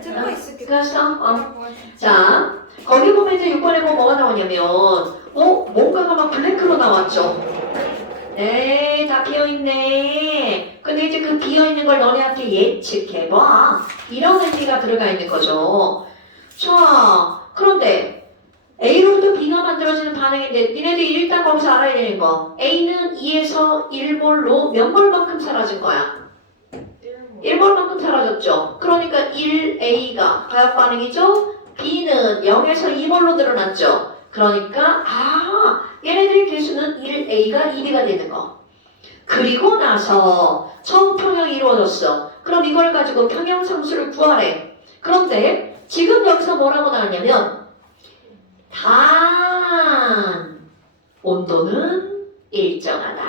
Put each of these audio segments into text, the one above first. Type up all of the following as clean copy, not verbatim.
듣고 있을게. 그랬어? 자, 거기 보면 이제 6번에 보면 뭐가 나오냐면 뭔가가 막 블랭크로 나왔죠? 네, 다 비어있네. 근데 이제 그 비어있는 걸 너네한테 예측해봐. 이런 의미가 들어가 있는 거죠. 자, 그런데 A로부터 B가 만들어지는 반응인데 니네들이 일단 거기서 알아야 되는 거. A는 2에서 1몰로 몇 몰만큼 사라진 거야? 1몰만큼 사라졌죠. 그러니까 1A가 화학 반응이죠. B는 0에서 2몰로 늘어났죠. 그러니까 얘네들의 개수는 1A가 2B가 되는 거. 그리고 나서 처음 평형이 이루어졌어. 그럼 이걸 가지고 평형상수를 구하래. 그런데 지금 여기서 뭐라고 나왔냐면 단 온도는 일정하다.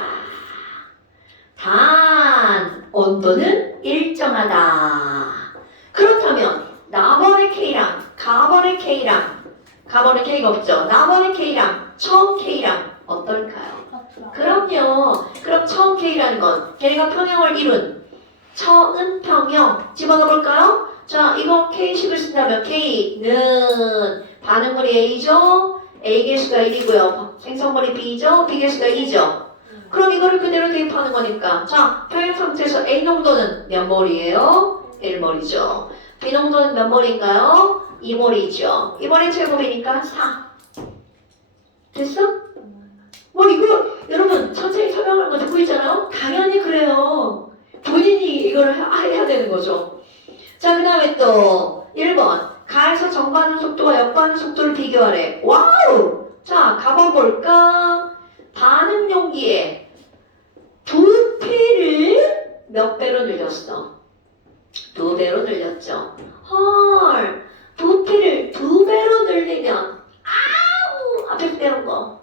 단 온도는 일정하다. 그렇다면 나번의 K랑 가번의 K가 없죠. 나번의 K랑 처음 K랑 어떨까요? 그럼요. 그럼 처음 K라는 건 걔네가 평형을 이룬 처음 평형 집어넣어볼까요? 자, 이거 K식을 쓴다면 K는 반응물이 A죠? A 개수가 1이고요. 생성물이 B죠? B 개수가 2죠? 그럼 이거를 그대로 대입하는 거니까 자, 평형 상태에서 A 농도는 몇 몰이에요? 1몰이죠. B 농도는 몇 몰인가요? 2몰이죠. 2몰의 제곱이니까 4. 됐어? 뭐 이거 여러분 선생님이 설명하는 거 듣고 있잖아요? 당연히 그래요. 본인이 이걸 해야 되는 거죠. 자, 그 다음에 또 1번 가에서 정반응 속도와 역반응 속도를 비교하래. 와우! 자, 가봐볼까? 반응 용기에 부피를 몇 배로 늘렸어? 2배로 늘렸죠. 헐! 부피를 2배로 늘리면 앞에서 빼는 거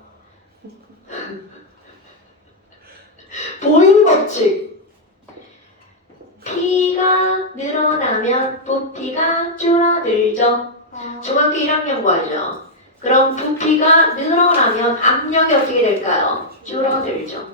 보일 법칙. P가 늘어나면 부피가 줄어들죠. 중학교 1학년 과죠. 그럼 부피가 늘어나면 압력이 어떻게 될까요? 줄어들죠.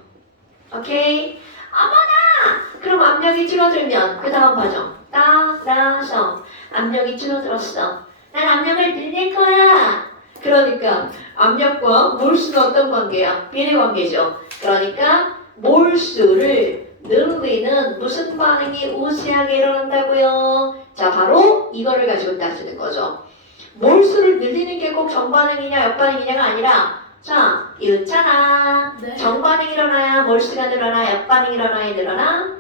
오케이? 어머나! 그럼 압력이 줄어들면 그 다음 과정 따라서 압력이 줄어들었어. 난 압력을 늘릴 거야. 그러니까 압력과 몰수는 어떤 관계야? 비례 관계죠. 그러니까 몰수를 늘리는 무슨 반응이 우세하게 일어난다고요? 자, 바로 이거를 가지고 따지는 거죠. 몰수를 늘리는 게 꼭 정반응이냐 역반응이냐가 아니라 자, 있잖아. 네. 정반응이 일어나야 몰수가 늘어나, 역반응이 일어나야 늘어나?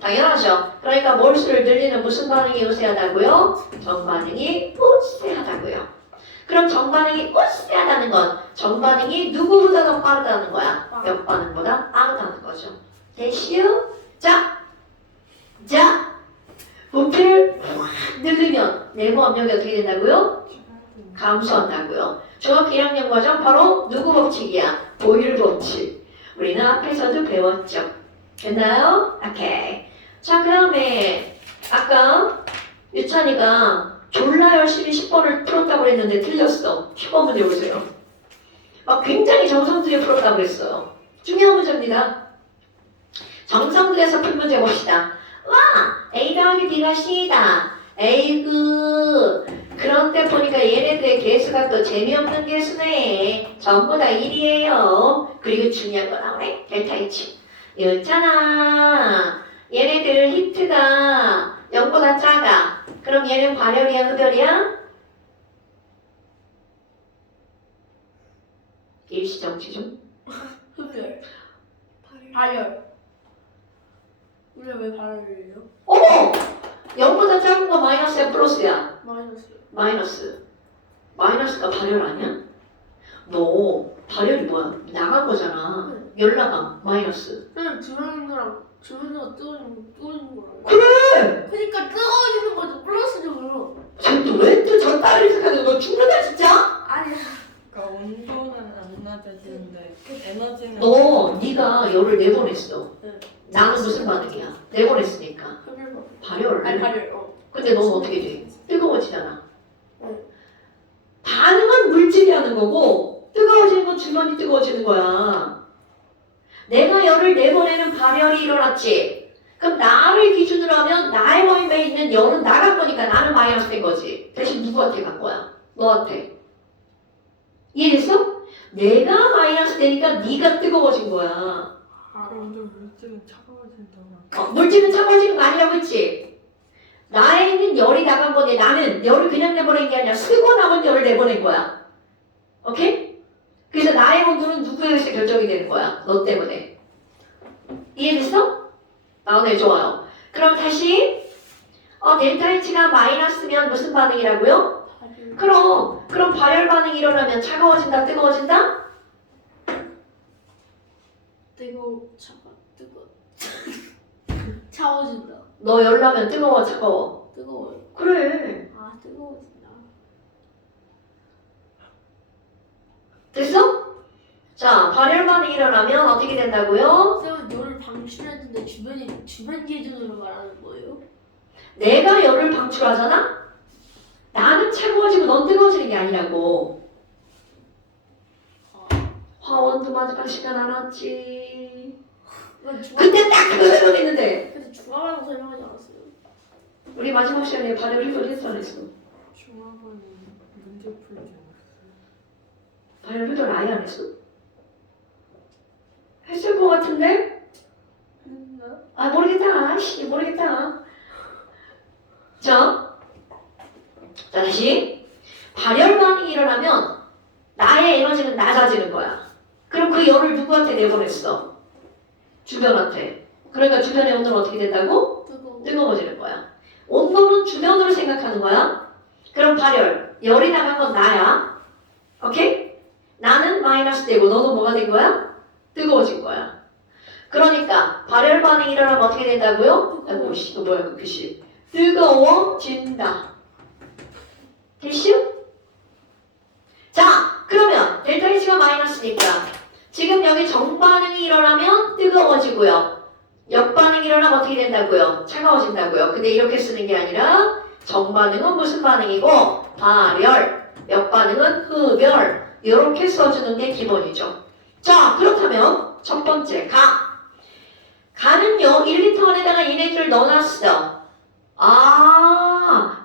당연하죠. 그러니까 몰수를 늘리는 무슨 반응이 우세하다고요? 정반응이 우세하다고요. 그럼 정반응이 우세하다는 건 정반응이 누구보다 더 빠르다는 거야? 역반응보다 빠르다는 거죠. 됐슈? 자, 부피를 확 늘리면 내부 압력이 어떻게 된다고요? 감소한다고요. 중학교 1학년 과정 바로 누구 법칙이야? 보일 법칙. 우리는 앞에서도 배웠죠. 됐나요? 오케이. 자, 그 다음에 아까 유찬이가 졸라 열심히 10번을 풀었다고 했는데 틀렸어. 10번 문제 보세요. 굉장히 정성 들여 풀었다고 그랬어요. 중요한 문제입니다. 정성 들여서 푼 문제 봅시다. 와! A 더하기 B가 C다. 그런데 보니까 얘네들의 개수가 또 재미없는 개수네. 전부 다 1이에요. 그리고 중요한 거 나오네. 델타 H. 있잖아. 얘네들 히트가 0보다 작아. 그럼 얘는 발열이야, 흡열이야? 일시정지 좀. 흡열. 발열. 우리가 왜 발열이에요? 어머! 0보다 작은 거 마이너스야, 플러스야? 마이너스. 마이너스가 발열 아니야? 너 발열이 뭐야? 나간 거잖아. 열 나감, 마이너스. 그냥 주변인 거랑 주변에서 뜨거워지는 거랑. 그래! 그러니까 뜨거워지는 거죠. 플러스죠. 쟤도 왜 또 저 딸을 생각하는 거 죽는다 진짜? 아니야. 그러니까 온도는 안 낮아지는데 에너지는 네가 열을 4번 했어. 네. 나는 무슨 반응이야? 4번 했으니까. 흡열. 발열. 아니 발열. 근데 넌 어떻게 돼? 뜨거워지잖아. 응. 반응은 물질이 하는 거고 뜨거워지는 건 주변이 뜨거워지는 거야. 내가 열을 내보내는 발열이 일어났지. 그럼 나를 기준으로 하면 나의 모임에 있는 열은 나간 거니까 나는 마이너스 된 거지. 대신 누구한테 간 거야? 너한테. 이해됐어? 내가 마이너스 되니까 네가 뜨거워진 거야. 그런데 물질은 차가워진다고. 물질은 차가워지는 거 아니라고 했지? 나에 있는 열이 나간 건데 나는 열을 그냥 내보낸 게 아니라 쓰고 남은 열을 내보낸 거야. 오케이? 그래서 나의 온도는 누구에 의해서 결정이 되는 거야? 너 때문에. 이해됐어? 네, 좋아요. 그럼 다시 델타 H가 마이너스면 무슨 반응이라고요? 그럼 발열 반응이 일어나면 차가워진다, 뜨거워진다? 차워진다. 너 열나면 뜨거워, 차가워? 뜨거워요. 그래. 아 뜨거워진다. 됐어? 자, 발열 반응이 일어나면 어떻게 된다고요? 쌤은 열을 방출했는데 주변 기준으로 말하는 거예요? 내가 열을 방출하잖아? 나는 차가워지고 넌 뜨거워지는 게 아니라고. 화원도 아직까지 안 왔지. 그때 딱 그거 설명했는데 근데 중화라고 설명하지 않았어요? 우리 마지막 시간에 발열 해결 했어 안 했어? 중학원은 문제 풀지 않았어요. 발열 해결 아예 안 했어? 했을 것 같은데? 했나? 아 모르겠다. 모르겠다. 자 다시 발열 반응이 일어나면 나의 에너지는 낮아지는 거야. 그럼 그 열을 누구한테 내보냈어? 주변한테. 그러니까 주변의 온도는 어떻게 된다고? 뜨거워지는 거야. 온도는 주변으로 생각하는 거야. 그럼 발열, 열이 나간 건 나야. 오케이? 나는 마이너스 되고 너는 뭐가 된 거야? 뜨거워진 거야. 그러니까 발열 반응이 일어나면 어떻게 된다고요? 아이고 씨, 이거 뭐야 그 글씨. 뜨거워진다. 됐슈? 자, 그러면 델타 H가 마이너스니까 지금 여기 정반응이 일어나면 뜨거워지고요. 역반응이 일어나면 어떻게 된다고요? 차가워진다고요. 근데 이렇게 쓰는 게 아니라 정반응은 무슨 반응이고 발열, 역반응은 흡열 이렇게 써주는 게 기본이죠. 자, 그렇다면 첫 번째 가는요 1리터 안에다가 얘네들을 넣어놨어.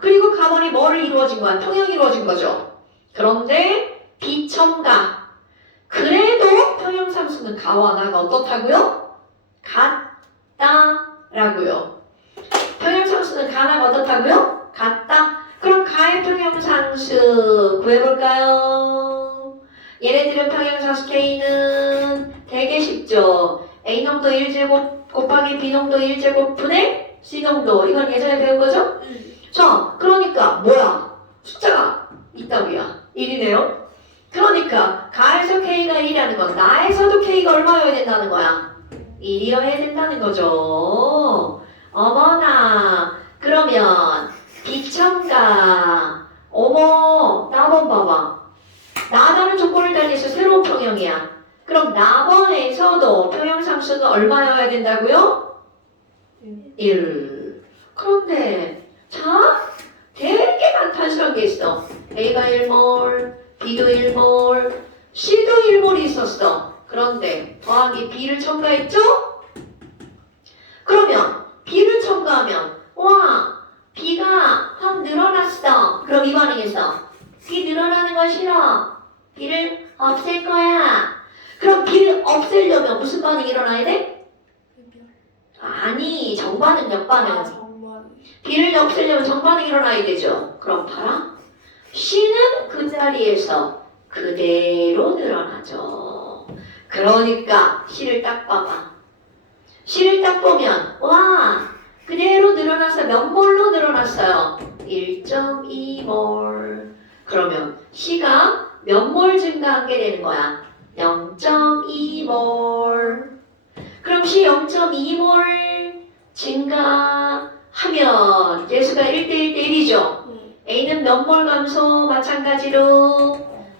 그리고 가만히 뭐를 이루어진 거야? 평형이 이루어진 거죠. 그런데 비첨가. 그래도 평형상수는 가와 나가 어떻다고요? 같다라고요. 평형상수는 가나가 어떻다고요? 같다. 그럼 가의 평형상수 구해볼까요? 얘네들은 평형상수 K는 되게 쉽죠. A농도 1제곱 곱하기 B농도 1제곱 분의 C농도. 이건 예전에 배운 거죠? 자, 그러니까 뭐야? 숫자가 있다고요. 1이네요. 그러니까 가에서 K가 1이라는 건 나에서도 K가 얼마여야 된다는 거야? 1이어야 된다는 거죠. 어머나. 그러면 비첨가. 어머, 나번 봐봐. 나다는 조건을 달리해서 새로운 평형이야. 그럼 나번에서도 평형상수는 얼마여야 된다고요? 1. 그런데 자, 되게 단순한 게 있어. A가 1몰, B도 1몰, C도 1몰이 있었어. 그런데 더하기 B를 첨가했죠? 그러면 B를 첨가하면 와, B가 확 늘어났어. 그럼 이 반응에서 B 늘어나는 거 싫어. B를 없앨 거야. 그럼 B를 없애려면 무슨 반응이 일어나야 돼? 아니, 정반응, 역반응. 정말. B를 없애려면 정반응이 일어나야 되죠. 그럼 봐라. C는 그 자리에서 그대로 늘어나죠. 그러니까 C를 딱 봐봐. C를 딱 보면 와, 그대로 늘어나서 몇 몰로 늘어났어요? 1.2몰. 그러면 C가 몇 몰 증가한 게 되는 거야? 0.2몰. 그럼 C 0.2몰 증가하면 예수가 1대1대1이죠. A는 몇 몰 감소 마찬가지로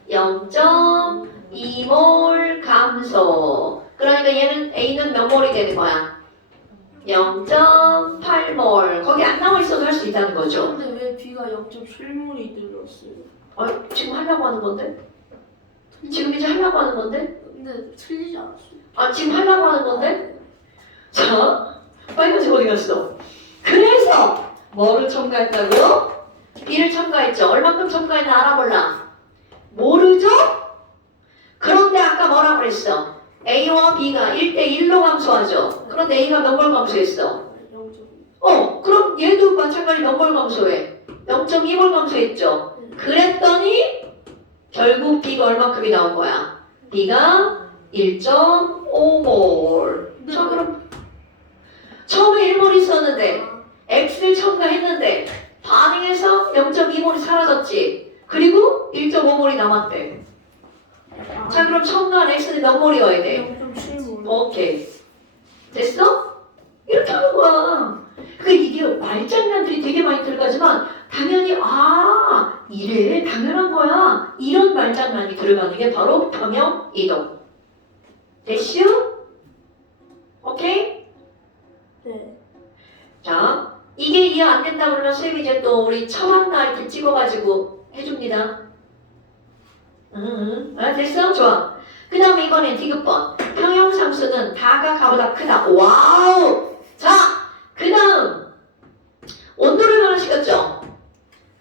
0.2몰 감소. 그러니까 얘는 A는 몇 몰이 되는 거야? 0.8몰. 거기 안 나와 있어도 할 수 있다는 거죠. 근데 왜 B가 0.7몰이 늘었어요? 지금 하려고 하는 건데? 지금 이제 하려고 하는 건데? 근데 틀리지 않았어요. 지금 하려고 하는 건데? 자, 빨간색 어디 갔어? 그래서 뭐를 첨가했다고요? B를 첨가했죠. 얼만큼 첨가했나 알아볼라. 모르죠? 그런데 아까 뭐라고 그랬어? A와 B가 1대1로 감소하죠. 그런데 A가 몇 번 감소했어? 0.2. 그럼 얘도 마찬가지 몇 번 감소해? 0.2번 감소했죠. 그랬더니 결국 B가 얼마큼이 나온 거야? B가 1.5몰. 자, 그럼 처음에 1몰이 있었는데 X를 첨가했는데 반응해서 0.2몰이 사라졌지. 그리고 1.5몰이 남았대. 자, 그럼 첨가한 X는 몇 몰이어야 돼? 0.7몰. 오케이. 됐어? 이렇게 하는 거야. 그러니까 이게 말장난들이 되게 많이 들어가지만 당연히 이래 당연한 거야. 이런 말장난이 들어가는 게 바로 평형 이동. 됐슈? 오케이? 네. 자, 이게 이해 안 된다 그러면 선생님이 이제 또 우리 처만나 이렇게 찍어가지고 해줍니다. 됐어? 좋아. 그 다음에 이번엔 디귿번. 평형상수는 다가 가보다 크다. 와우! 자, 그 다음 온도를 변화시켰죠?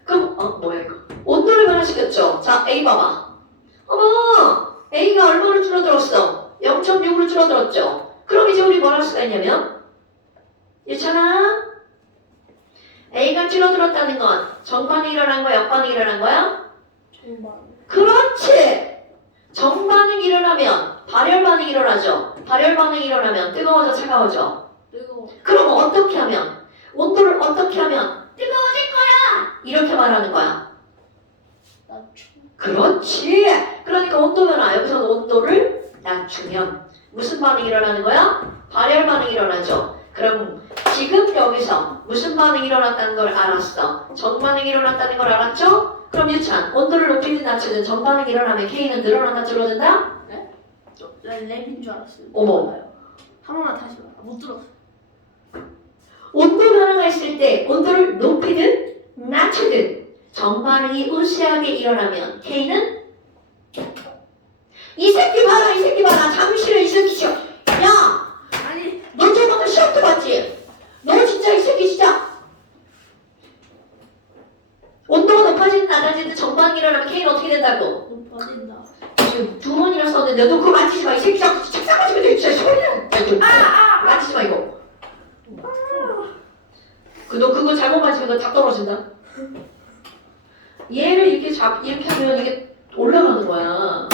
그럼 뭐야 이거? 온도를 변화시켰죠? 자, A 봐봐. 어머! A가 얼마로 줄어들었어? 0.6으로 줄어들었죠? 그럼 이제 우리 뭘 할 수가 있냐면 유찬아, A가 줄어들었다는 건 정반응이 일어난 거야? 역반응이 일어난 거야? 정말. 그렇지! 정반응이 일어나면 발열 반응이 일어나죠? 발열 반응이 일어나면 뜨거워져 차가워져? 뜨거워. 그럼 어떻게 하면? 온도를 어떻게 하면 뜨거워질 거야! 이렇게 말하는 거야. 낮춤. 그렇지! 그러니까 온도 변화. 여기서는 온도를 낮추면 무슨 반응이 일어나는 거야? 발열 반응이 일어나죠? 그럼 지금 여기서 무슨 반응이 일어났다는 걸 알았어. 정반응이 일어났다는 걸 알았죠? 그럼 유찬, 온도를 높이든 낮추든 정반응이 일어나면 K는 늘어난다 줄어든다? 랩인 줄 알았어요. 어머. 한 번만 다시 말. 못 들었어. 온도 변화가 있을 때 온도를 높이든 낮추든 정반응이 우세하게 일어나면 K는 이 새끼 봐라 이 새끼 봐라 잠실에 이 새끼 시험 야! 아니. 너 저번에 시험도 봤지? 너 진짜 이 새끼 진짜 온도가 높아지든 낮아지든 정반응이 일어나면 K는 어떻게 된다고? 높아진다. 지금 두 번이나 썼는데 너 그거 만지지 마 이 새끼 자꾸 책상 가지면 돼 진짜 소리는 만지지 마 이거 너 그거 잘못 만지면 너 다 떨어진다 얘를 이렇게 이렇게 하면 이게 올라가는 거야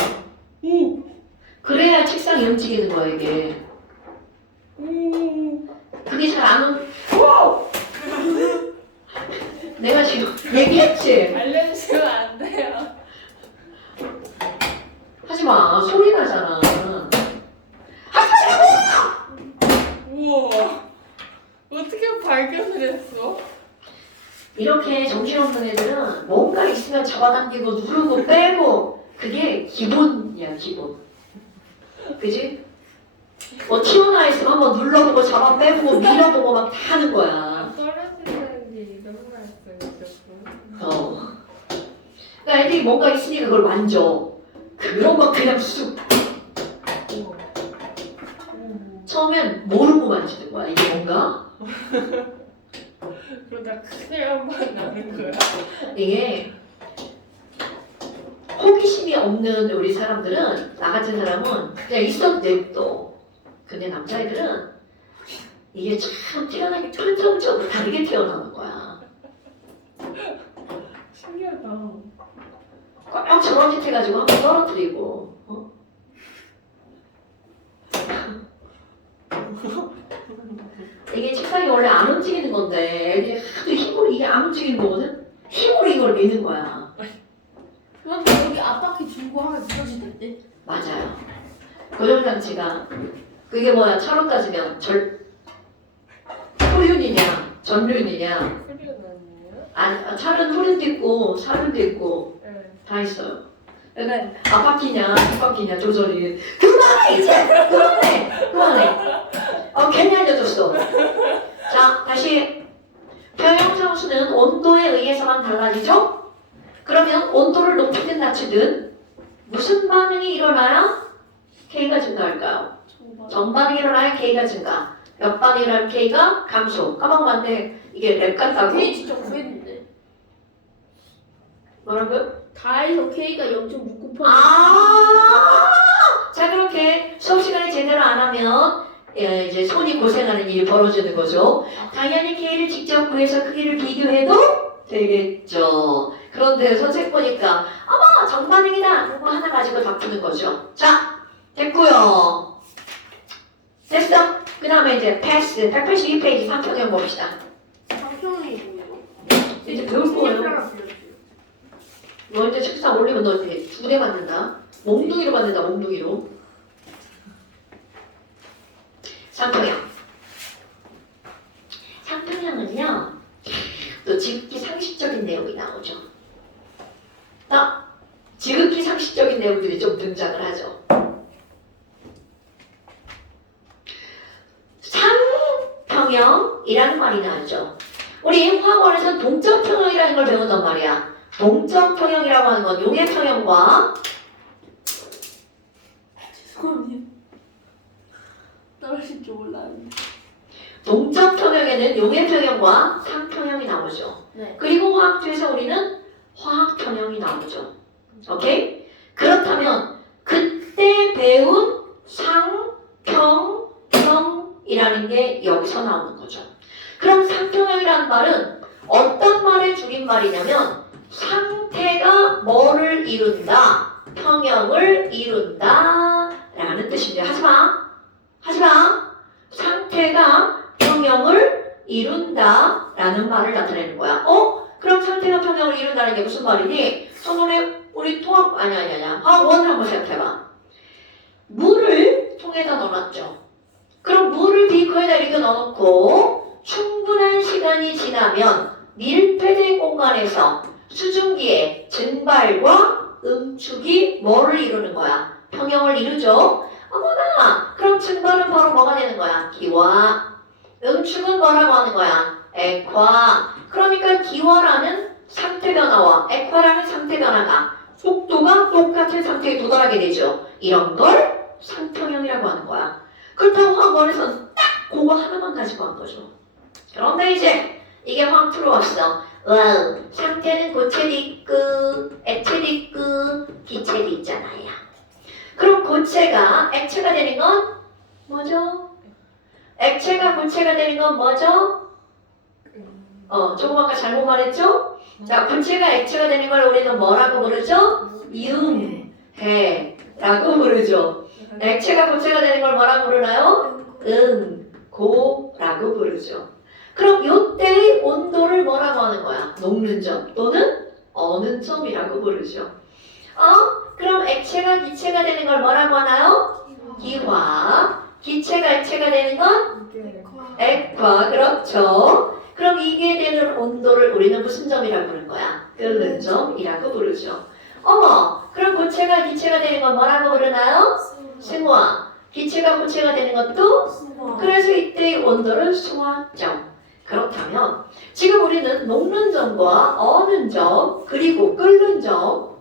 그래야 책상이 움직이는 거야 이게 그게 잘 안 내가 지금 얘기했지 알려주시면 안 돼요. 하지마 소리 나잖아 우와. 어떻게 발견을 했어? 이렇게 정신없는 애들은 뭔가 있으면 잡아당기고 누르고 빼고 그게 기본이야 기본 그지? 뭐 튀어나와 있으면 한번 눌러보고 잡아 빼보고 밀어보고 막 다 하는 거야 떨어지는 게 이런 말씀이셨고. 그러니까 애들이 뭔가 있으니까 그걸 만져 그런 거 그냥 쑥 처음엔 모르고 만지는 거야 이게 뭔가 그러다 큰일 한번 나는 거야. 이게 호기심이 없는 우리 사람들은 나 같은 사람은 그냥 있어도 냅둬 근데 남자애들은 이게 참 태어나기 천성적으로 다르게 태어나는 거야 신기하다. 꼭 저런 짓 해가지고 한번 떨어뜨리고 이게 책상이 원래 안 움직이는 건데 애들이 하도 힘으로 이게 안 움직이는 거거든? 힘으로 이걸 미는 거야 그런데 여기 앞바퀴 들고 하면 무너지던데? 맞아요 고정장치가 그게 뭐야 차로 따지면 후륜이냐 전륜이냐 소리가 나네요. 아니 차는 후륜도 있고 사륜도 있고 네. 다 있어요 그러니까 앞바퀴냐 뒷바퀴냐 조절이 그만해 이제 그만해 괜히 알려줬어 자 다시 평형상수는 온도에 의해서만 달라지죠? 그러면 온도를 높이든 낮추든 무슨 반응이 일어나야 K가 증가할까요? 정반응이 일어나야 K가 증가 옆방이라는 K가 감소. 까먹었는데 이게 랩 같다고? K 진짜 구했는데. 뭐라고요? 다해서 K가 0.69%. 자, 그렇게 수업 시간에 제대로 안 하면 이제 손이 고생하는 일이 벌어지는 거죠. 당연히 K를 직접 구해서 크기를 비교해도 되겠죠. 그런데 선생님 보니까 어머 정반응이다. 이거 하나 가지고 다 푸는 거죠. 자, 됐고요. 됐어? 그 다음에 이제 패스 182페이지 3평형 봅시다. 상평이 뭐예요? 이제 배울 거예요. 하나 빌려주세요. 너 이제 책상 올리면 너 이제 2대 맞는다. 몽둥이로 맞는다. 몽둥이로. 3평형. 3평형은요. 또 지극히 상식적인 내용이 나오죠. 지극히 상식적인 내용들이 좀 등장을 하죠. 상평형이라는 말이 나오죠. 우리 화학원에서 동점평형이라는 걸 배운단 말이야. 동점평형이라고 하는 건 용해평형과 죄송합니다. 떨어질 줄 몰랐는데. 동점평형에는 용해평형과 상평형이 나오죠. 네. 그리고 화학주에서 우리는 화학평형이 나오죠. 오케이? 그렇다면 그때 배운 상평형이라는 게 여기서 나오는 거죠. 그럼 상평형이라는 말은 어떤 말의 줄임말이냐면 상태가 뭐를 이룬다, 평형을 이룬다 라는 뜻입니다. 하지마. 상태가 평형을 이룬다 라는 말을 나타내는 거야. 그럼 상태가 평형을 이룬다는 게 무슨 말이니? 손으로 우리 통합 아니야. 화학원을 한번 생각해봐. 물을 통에다 넣어놨죠. 그럼 물을 비커에다 이렇게 넣어놓고 충분한 시간이 지나면 밀폐된 공간에서 수증기의 증발과 응축이 뭐를 이루는 거야? 평형을 이루죠. 어머나! 그럼 증발은 바로 뭐가 되는 거야? 기화. 응축은 뭐라고 하는 거야? 액화. 그러니까 기화라는 상태 변화와 액화라는 상태 변화가 속도가 똑같은 상태에 도달하게 되죠. 이런 걸 상평형이라고 하는 거야. 그렇다고 화학원에서는 딱 그거 하나만 가지고 한 거죠. 그런데 이제 이게 확 들어왔어. 와우, 상태는 고체도 있고 액체도 있고 기체도 있잖아요. 그럼 고체가 액체가 되는 건 뭐죠? 액체가 고체가 되는 건 뭐죠? 조금 아까 잘못 말했죠? 자, 고체가 액체가 되는 걸 우리는 뭐라고 부르죠? 융해라고 부르죠. 액체가 고체가 되는 걸 뭐라고 부르나요? 응고라고 부르죠. 그럼 이때의 온도를 뭐라고 하는 거야? 녹는 점 또는 어는 점이라고 부르죠. 그럼 액체가 기체가 되는 걸 뭐라고 하나요? 기화. 기체가 액체가 되는 건 액화. 그렇죠. 그럼 이게 되는 온도를 우리는 무슨 점이라고 부르는 거야? 끓는 점이라고 부르죠. 그럼 고체가 기체가 되는 건 뭐라고 부르나요? 승화. 기체가 고체가 되는 것도 그래서 이때의 온도를 수화점. 그렇다면 지금 우리는 녹는 점과 어는 점 그리고 끓는 점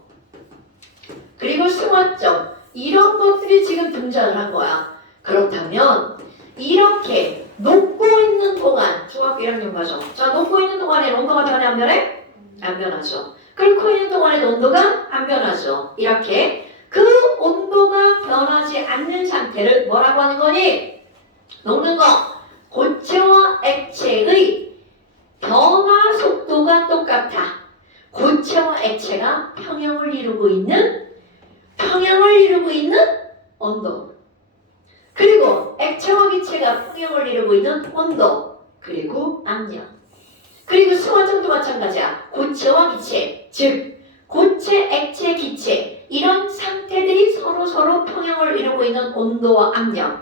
그리고 승화점 이런 것들이 지금 등장을 한 거야. 그렇다면 이렇게 녹고 있는 동안 중학교 1학년 과정. 자, 녹고 있는 동안에 온도가 변해 안 변해? 안 변하죠. 끓고 있는 동안에 온도가 안 변하죠. 이렇게 그 온도가 변하지 않는 상태를 뭐라고 하는 거니? 녹는 거. 고체와 액체의 변화 속도가 똑같아. 고체와 액체가 평형을 이루고 있는 온도. 그리고 액체와 기체가 평형을 이루고 있는 온도. 그리고 압력. 그리고 승화점도 마찬가지야. 고체와 기체, 즉 고체, 액체, 기체 이런 상태들이 서로 평형을 이루고 있는 온도와 압력을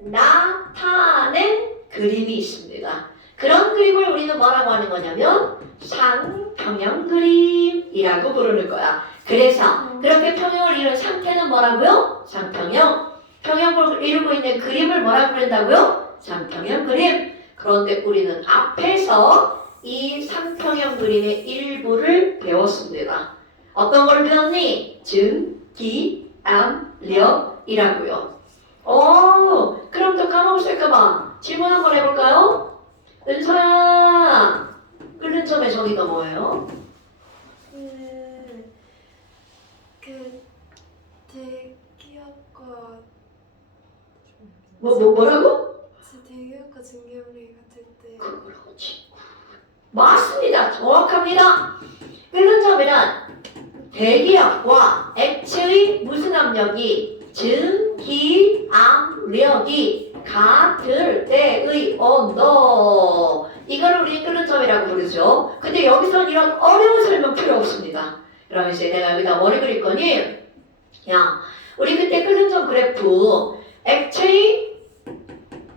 나타낸 그림이 있습니다. 그런 그림을 우리는 뭐라고 하는 거냐면 상평형 그림이라고 부르는 거야. 그래서 그렇게 평형을 이룬 상태는 뭐라고요? 상평형. 평형을 이루고 있는 그림을 뭐라고 부른다고요? 상평형 그림. 그런데 우리는 앞에서 이 상평형 그림의 일부를 배웠습니다. 어떤 걸 배웠니? 증, 기, 암, 력이라고요. 그럼 또 까먹었을까봐 질문 한번 해볼까요? 은서야, 끓는 점의 정의가 뭐예요? 그 대기업과 뭐라고? 대기업과 중개업리 같을 때 그렇지. 맞습니다. 정확합니다. 끓는 점이란 대기압과 액체의 무슨 압력이 증기압력이 같을 때의 온도. 이걸 우리 끓는 점이라고 부르죠. 근데 여기서는 이런 어려운 설명 필요 없습니다. 그럼 이제 내가 여기다 뭐를 그릴 거니? 야, 우리 그때 끓는 점 그래프 액체의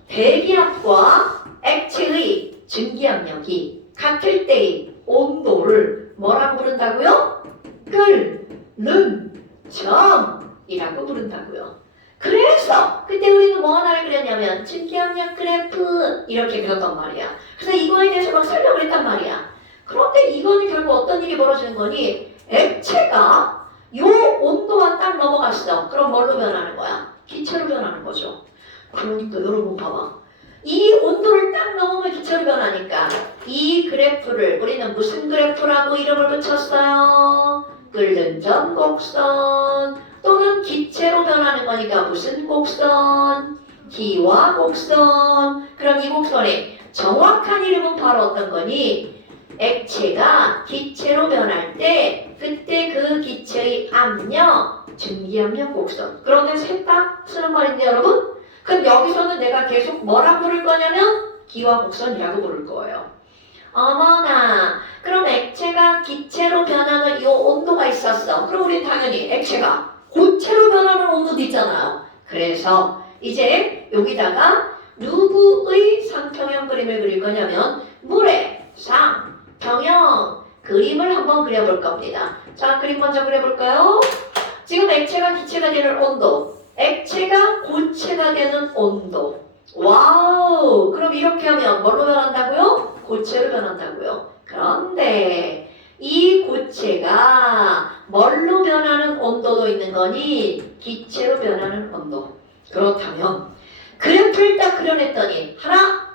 대기압과 액체의 증기압력이 같을 때의 온도를 뭐라고 부른다고요? 끓는 점이라고 부른다고요. 그래서 그때 우리는 뭐 하나를 그렸냐면 증기압력 그래프 이렇게 그렸단 말이야. 그래서 이거에 대해서 막 설명을 했단 말이야. 그런데 이거는 결국 어떤 일이 벌어지는 거니? 액체가 요 온도와 딱 넘어갔어. 그럼 뭘로 변하는 거야? 기체로 변하는 거죠. 그러니까 여러분 봐봐. 이 온도를 딱 넘으면 기체로 변하니까 이 그래프를 우리는 무슨 그래프라고 이름을 붙였어요? 끓는 점 곡선 또는 기체로 변하는 거니까 무슨 곡선? 기와 곡선. 그럼 이 곡선의 정확한 이름은 바로 어떤 거니? 액체가 기체로 변할 때 그때 그 기체의 압력, 증기압력 곡선. 그런데 셋 다 쓰는 말인데 여러분? 그럼 여기서는 내가 계속 뭐라 부를 거냐면 기와 곡선이라고 부를 거예요. 어머나, 그럼 액체가 기체로 변하는 이 온도가 있었어. 그럼 우리 당연히 액체가 고체로 변하는 온도도 있잖아요. 그래서 이제 여기다가 누구의 상평형 그림을 그릴 거냐면 물의 상평형 그림을 한번 그려볼 겁니다. 자, 그림 먼저 그려볼까요? 지금 액체가 기체가 되는 온도, 액체가 고체가 되는 온도. 와우! 그럼 이렇게 하면 뭘로 변한다고요? 고체로 변한다고요. 그런데 이 고체가 뭘로 변하는 온도도 있는 거니? 기체로 변하는 온도. 그렇다면 그래프를 딱 그려냈더니 하나,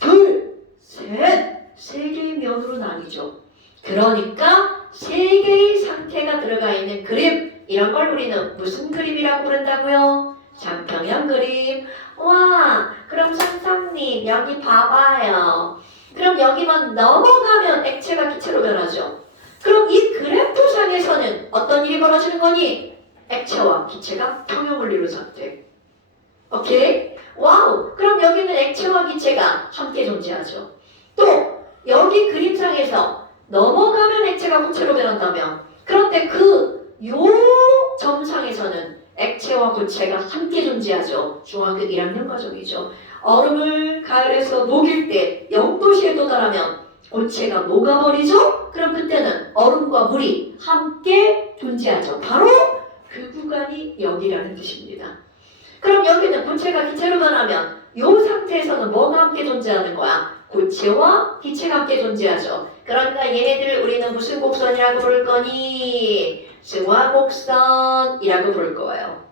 둘, 셋, 세 개의 면으로 나뉘죠. 그러니까 세 개의 상태가 들어가 있는 그림, 이런 걸 우리는 무슨 그림이라고 부른다고요? 상평형 그림. 와, 그럼 선생님 여기 봐봐요. 그럼 여기만 넘어가면 액체가 기체로 변하죠. 그럼 이 그래프상에서는 어떤 일이 벌어지는 거니? 액체와 기체가 평형을 이룬 상태. 오케이? 와우! 그럼 여기는 액체와 기체가 함께 존재하죠. 또 여기 그림상에서 넘어가면 액체가 고체로 변한다면, 그런데 그 요 점상에서는 액체와 고체가 함께 존재하죠. 중학교 1학년 과정이죠. 얼음을 가을에서 녹일 때 0도씨에 도달하면 고체가 녹아버리죠. 그럼 그때는 얼음과 물이 함께 존재하죠. 바로 그 구간이 여기라는 뜻입니다. 그럼 여기는 고체가 기체로 변하면 이 상태에서는 뭐가 함께 존재하는 거야? 고체와 기체가 함께 존재하죠. 그러니까 얘네들을 우리는 무슨 곡선이라고 부를 거니? 승화곡선이라고 부를 거예요.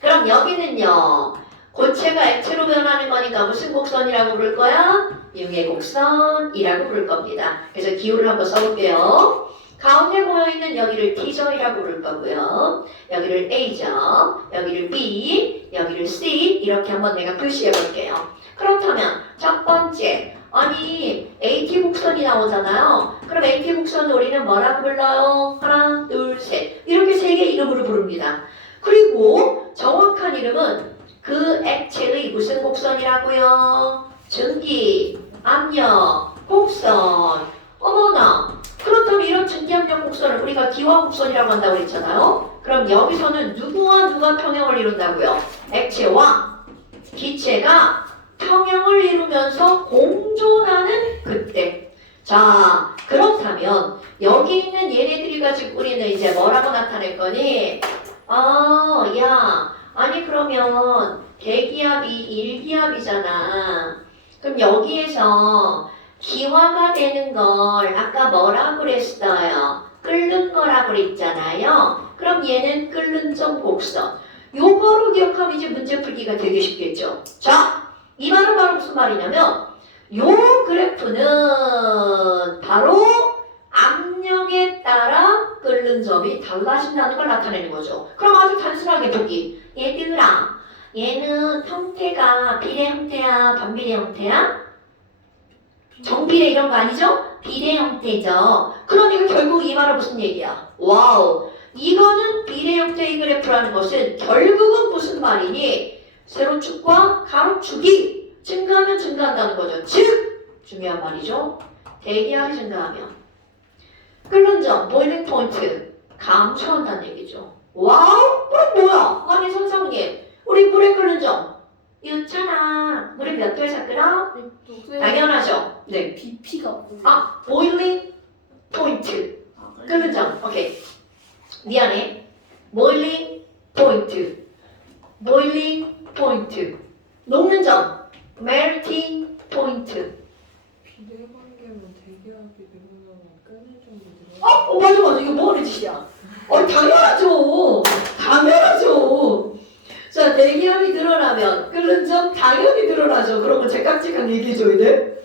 그럼 여기는요, 고체가 액체로 변하는 거니까 무슨 곡선이라고 부를 거야? 융해곡선이라고 부를 겁니다. 그래서 기호를 한번 써볼게요. 가운데 모여있는 여기를 T점이라고 부를 거고요. 여기를 A점, 여기를 B, 여기를 C 이렇게 한번 내가 표시해 볼게요. 그렇다면 첫 번째, 아니 AT 곡선이 나오잖아요. 그럼 AT 곡선을 우리는 뭐라고 불러요? 하나, 둘, 셋 이렇게 세 개 이름으로 부릅니다. 그리고 정확한 이름은 그 액체의 무슨 곡선이라고요? 증기, 압력, 곡선. 어머나, 그렇다면 이런 증기압력 곡선을 우리가 기화 곡선이라고 한다고 했잖아요. 그럼 여기서는 누구와 누가 평형을 이룬다고요? 액체와 기체가 평형을 이루면서 공존하는 그때. 자, 그렇다면 여기 있는 얘네들이 가지고 우리는 이제 뭐라고 나타낼 거니? 아니 그러면 대기압이 1기압이잖아. 그럼 여기에서 기화가 되는 걸 아까 뭐라고 그랬어요? 끓는 거라고 그랬잖아요. 그럼 얘는 끓는 점 곡선. 요거로 기억하면 이제 문제 풀기가 되게 쉽겠죠. 자, 이 말은 바로 무슨 말이냐면 요 그래프는 바로 압력에 따라 끓는 점이 달라진다는 걸 나타내는 거죠. 그럼 아주 단순하게 보기. 얘들아, 얘는 형태가 비례 형태야, 반비례 형태야? 정비례 이런 거 아니죠? 비례 형태죠. 그러니까 결국 이 말은 무슨 얘기야? 와우, 이거는 비례 형태의 그래프라는 것은 결국은 무슨 말이니? 세로축과 가로축이 증가하면 증가한다는 거죠. 즉, 중요한 말이죠. 대기압이 증가하면 끓는 점, 보일링 포인트 감소한다는 얘기죠. 와우, 그럼 뭐야? 아니 선생님, 우리 물에 끓는 점 있잖아. 물이 몇 도에서 끓어? 당연하죠. 네. BP가 뭐야? 아, 보일링 포인트 끓는 점. 오케이. 미안해. 보일링 포인트. 보일링 포인트. 녹는 점. 멜팅 포인트. 비례관계면 대기압이 늘어나면 끄는 점이 늘어나. 맞아. 이거 뭐 하는 짓이야? 당연하죠. 당연하죠. 자, 대기압이 늘어나면 끓는 점 당연히 늘어나죠. 그런 거 제깍지깍 얘기해줘야 돼.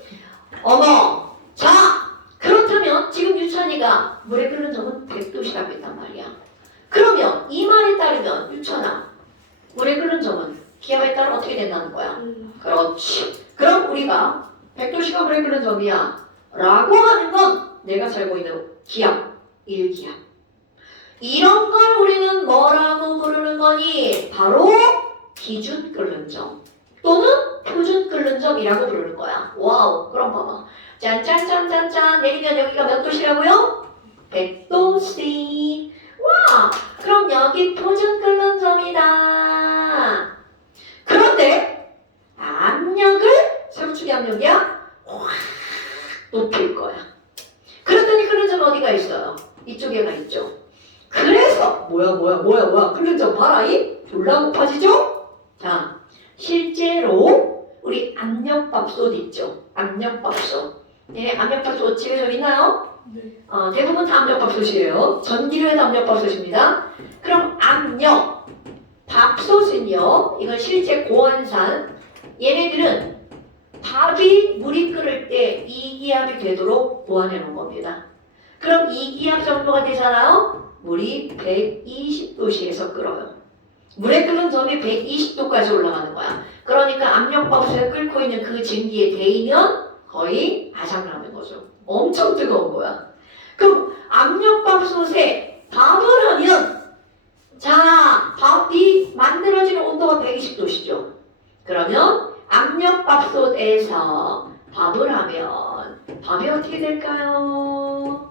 어머. 자, 그렇다면 지금 유찬이가 물에 끓는 점은 100도씨라고 했단 말이야. 그러면 이 말에 따르면 유찬아, 물에 끓는 점은 기압에 따라 어떻게 된다는 거야? 그렇지. 그럼 우리가 100도씨가 물에 끓는 점이야 라고 하는 건 내가 살고 있는 기압, 1기압. 이런 걸 우리는 뭐라고 부르는 거니? 바로 기준 끓는 점 또는 표준 끓는 점이라고 부르는 거야. 와우, 그럼 봐봐. 짠짠짠짠짠 내리면 여기가 몇 도시라고요? 100도씨. 와, 그럼 여기 표준 끓는 점이다. 그런데 압력을 세로축의 압력이야? 확 높일 거야. 그랬더니 끓는 점 어디가 있어요? 이쪽에가 있죠. 그래서 뭐야 끓는 점 봐라. 이 졸라 높아지죠? 자, 실제로 우리 압력밥솥 있죠? 압력밥솥. 네, 압력밥솥 집에 좀 있나요? 네. 대부분 다 압력밥솥이에요. 전기로 해도 압력밥솥입니다. 그럼 압력 밥솥은요, 이건 실제 고온산. 얘네들은 밥이 물이 끓을 때 2기압이 되도록 보완해 놓은 겁니다. 그럼 2기압 정도가 되잖아요? 물이 120도씨에서 끓어요. 물에 끓는 점이 120도까지 올라가는 거야. 그러니까 압력밥솥에 끓고 있는 그 증기에 데이면 거의 아작나는 거죠. 엄청 뜨거운 거야. 그럼 압력밥솥에 밥을 하면 자, 밥이 만들어지는 온도가 120도시죠. 그러면 압력밥솥에서 밥을 하면 밥이 어떻게 될까요?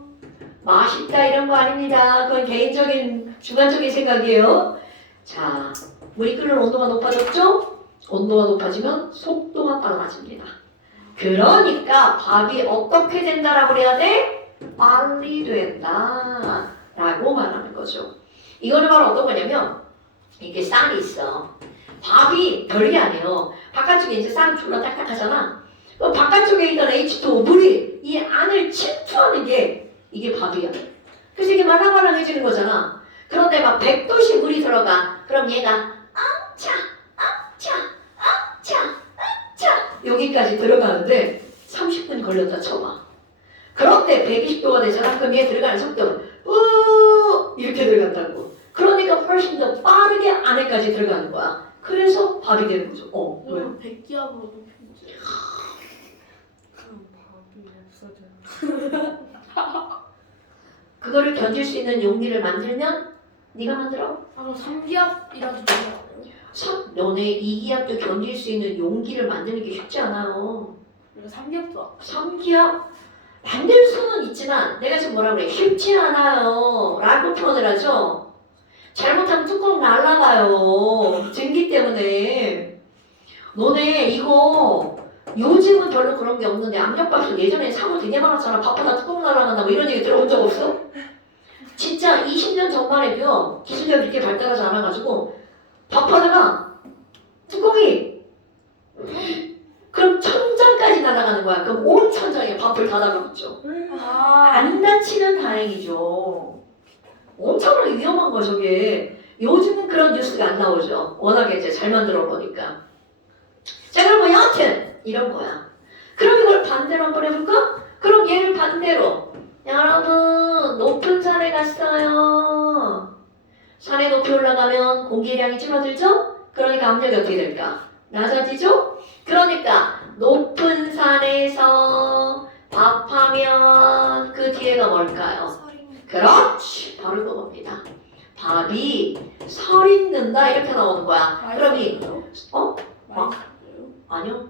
맛있다 이런 거 아닙니다. 그건 개인적인 주관적인 생각이에요. 자, 물이 끓는 온도가 높아졌죠? 온도가 높아지면 속도가 빨라집니다. 그러니까 밥이 어떻게 된다라고 그래야 돼? 빨리 된다 라고 말하는 거죠. 이거는 바로 어떤 거냐면 이렇게 쌀이 있어. 밥이 별게 아니에요. 바깥쪽에 이제 쌀은 졸라 딱딱하잖아. 그 바깥쪽에 있던 H2O 물이 이 안을 침투하는 게 이게 밥이야. 그래서 이게 말랑말랑해지는 거잖아. 그런데 막 100도씨 물이 들어가. 그럼 얘가 앙차 여기까지 들어가는데 30분 걸렸다 쳐봐. 그런데 120도가 되잖아. 그럼 얘 들어가는 속도는 이렇게 들어간다고. 그러니까 훨씬 더 빠르게 안에까지 들어가는 거야. 그래서 밥이 되는 거죠. 왜? 그럼 100기압으로 높이지. 그럼 밥이 없어져요. 그거를 견딜 수 있는 용기를 만들면 네가 만들어. 그럼 3기압이라도 되지 않아요? 너네 2기압도 견딜 수 있는 용기를 만드는 게 쉽지 않아요. 이거 3기압도 3기압 만들 수는 있지만 내가 지금 뭐라 그래? 쉽지 않아요 라고 표현을 하죠. 잘못하면 뚜껑 날아가요. 증기 때문에. 너네 이거 요즘은 별로 그런 게 없는데 압력밥솥 예전에 사고 되게 많았잖아. 밥하다 뚜껑 날아간다고 이런 얘기 들어본 적 없어? 진짜 20년 전만 해도요. 기술력이 이렇게 발달하지 않아가지고 밥하다가 뚜껑이 그럼 천장까지 날아가는 거야. 그럼 온 천장에 밥을 다 담아먹죠. 안 다치면 다행이죠. 엄청나게 위험한 거야 저게. 요즘은 그런 뉴스가 안 나오죠. 워낙에 이제 잘 만들어 보니까. 자, 그럼 뭐 여하튼 이런 거야. 그럼 이걸 반대로 한번 해볼까? 그럼 얘를 반대로. 여러분, 높은 산에 갔어요. 산에 높이 올라가면 공기량이 줄어들죠? 그러니까 압력이 어떻게 될까? 낮아지죠? 그러니까 높은 산에서 밥하면 그 뒤에가 뭘까요? 설인. 그렇지, 바로 그겁니다. 밥이 설 있는다 이렇게 나오는 거야. 그럼 이 어? 아니요,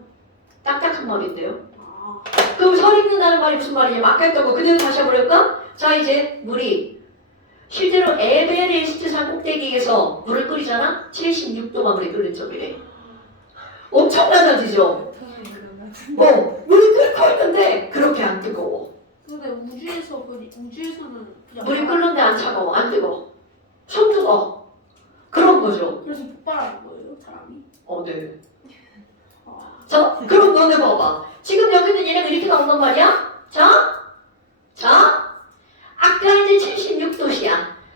딱딱한 말인데요. 아. 그럼 설 있는다는 말이 무슨 말이냐? 아까 했던 거 그대로 다시 해볼까? 자, 이제 물이 실제로 에베레스트 산 꼭대기에서 물을 끓이잖아? 76도가 물이 끓는 쪽이래. 엄청 낮아지죠? 물이 끓고 있는데 그렇게 안 뜨거워. 근데 우주에서는 그냥 물이 끓는데 안 차가워, 안 뜨거워. 손 뜨거워. 그런 거죠. 그래서 폭발하는 거예요, 사람이. 네. 아. 자, 그럼 너네 봐봐. 지금 여기는 얘네가 이렇게 나온단 말이야? 자, 아까 이제 76도씨야.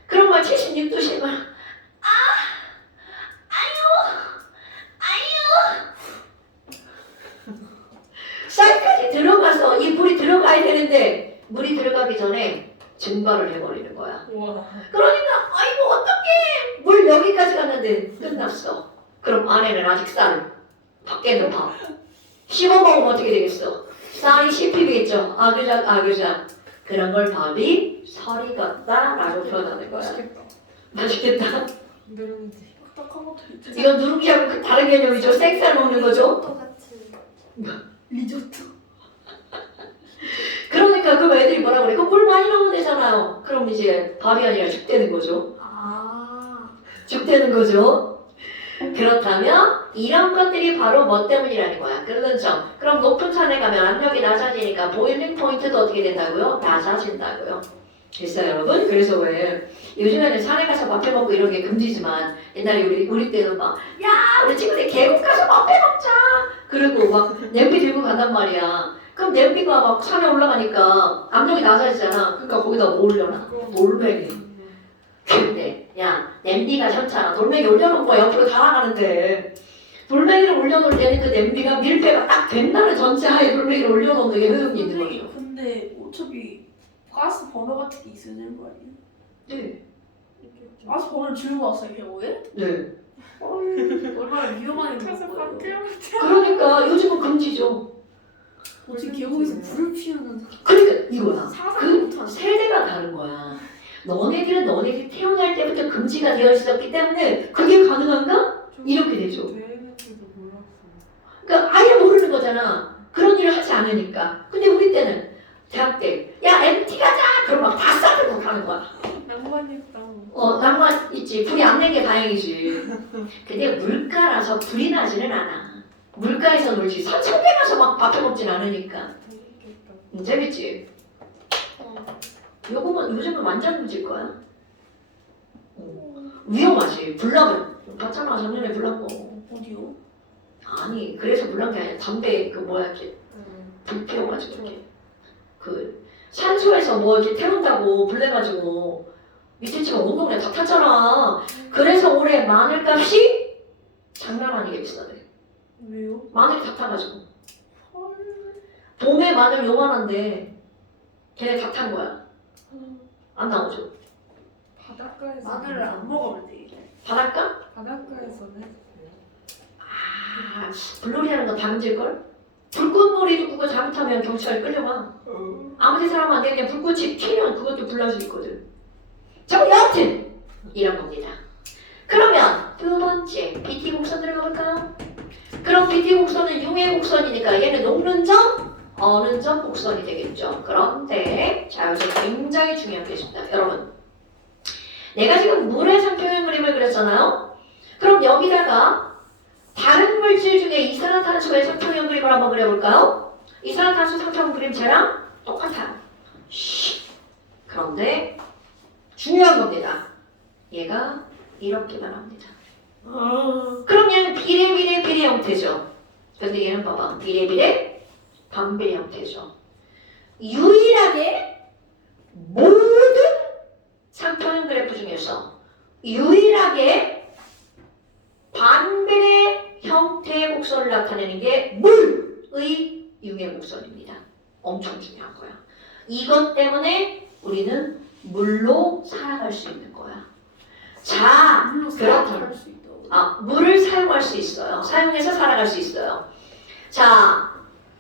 그럼 막 76도씨면 쌀까지 들어가서 이 물이 들어가야 되는데 물이 들어가기 전에 증발을 해버리는 거야. 와. 그러니까 아이고 어떡해, 물 여기까지 갔는데 끝났어. 그럼 안에는 아직 쌀, 밖에는 밥. 씹어 먹으면 어떻게 되겠어? 쌀이 씹히겠죠. 아그작. 그런 걸 밥이 설이 같다라고 표현하는 거야. 맛있겠다. 맛있겠다. 누룽지. 딱딱한 것도 있지. 이건 누룽지하고 다른 개념이죠. 생쌀 먹는 거죠. 똑같이. 리조트. 그러니까 그럼 애들이 뭐라 그래? 그물 많이 넣으면 되잖아요. 그럼 이제 밥이 아니라 죽 되는 거죠. 아. 죽 되는 거죠. 그렇다면 이런 것들이 바로 뭐 때문이라는 거야. 끓는 점. 그럼 높은 산에 가면 압력이 낮아지니까 보일링 포인트도 어떻게 된다고요? 낮아진다고요. 됐어요, 여러분? 그래서 왜 요즘에는 산에 가서 밥 해 먹고 이런 게 금지지만 옛날에 우리 때는 막 야, 우리 친구들 계곡 가서 밥 해 먹자. 그리고 막 냄비 들고 간단 말이야. 그럼 냄비가 막 산에 올라가니까 압력이 낮아지잖아. 그러니까 거기다 뭐 올려놔? 돌멩이. 근데 야, 냄비가 현차나 돌멩이 올려놓은 거야. 옆으로 달아가는데 돌멩이를 올려놓을 때는 그 냄비가 밀폐가 딱 된다는 전제하에 돌멩이를 올려놓는 게 효용이 있는 거죠. 근데 어차피 가스 버너 같은 게 있어야 되는 거 아니에요? 네. 가스 버너를 들고 왔어요, 계곡에? 네. 얼마나 위험한 가서 일인 밥 거예요? 그러니까 요즘은 금지죠. 어떻게 계곡에서 불을 피우는 그러니까 이거야. 사상 그 못하는 세대가 다른 거야. 너네들이 태어날 때부터 금지가 되어 있었기 때문에 그게 가능한가? 이렇게 되죠. 되는지도 몰랐어. 그러니까 아예 모르는 거잖아. 그런 일을 하지 않으니까. 근데 우리 때는 대학 때, 야 MT 가자. 그럼 막 다 싸들고 가는 거야. 낭만있다. 낭만 있지. 불이 안 낸 게 다행이지. 근데 물가라서 불이 나지는 않아. 물가에서 놀지. 산속에 가서 막 밥해 먹진 않으니까. 재밌겠다. 재밌지? 요거는 요즘은 완전 무질 거야. 위험하지. 불나면 봤잖아. 작년에 불난 거. 어디요? 아니 그래서 불난 게 아니라 담배 그 뭐야 이렇게 불 피워가지고 이렇게 그 산소에서 뭐 이렇게 태운다고 불내가지고 밑에 집에 온 동네 다 탔잖아. 그래서 올해 마늘값이 장난 아니게 비싸대. 왜요? 마늘이 다 타가지고. 봄에 마늘 요만한데 걔네 다 탄 거야. 안 나오죠. 바닷가에서 마늘을 안 먹으면 되겠네. 바닷가? 바닷가에서는 불놀이하는 거 담질걸? 불꽃놀이도 그거 잘못하면 경찰 끌려가. 아무 데 사람 안 되면 불꽃이 튀면 그것도 불날 수 있거든. 자, 여하튼 이런 겁니다. 그러면 두 번째 BT 곡선 들어가 볼까요? 그럼 BT 곡선은 융의 곡선이니까 얘는 녹는 점, 어는 점 곡선이 되겠죠. 그런데 자, 여기서 굉장히 중요한 게 있습니다. 여러분, 내가 지금 물의 상평형 그림을 그렸잖아요. 그럼 여기다가 다른 물질 중에 이산화탄소의 상평형 그림을 한번 그려볼까요? 이산화탄소 상평형 그림체랑 똑같아요. 그런데 중요한 겁니다. 얘가 이렇게만 합니다. 그럼 얘는 비례 형태죠. 근데 얘는 봐봐. 비례 반비례 형태죠. 유일하게 모든 상평형 그래프 중에서 유일하게 유일하게 반변의 형태의 곡선을 나타내는 게 물의 융의 곡선입니다. 엄청 중요한 거야. 이것 때문에 우리는 물로 살아갈 수 있는 거야. 자, 물로 그렇다면 살아갈 수 있다고. 물을 사용할 수 있어요. 사용해서 살아갈 수 있어요. 자,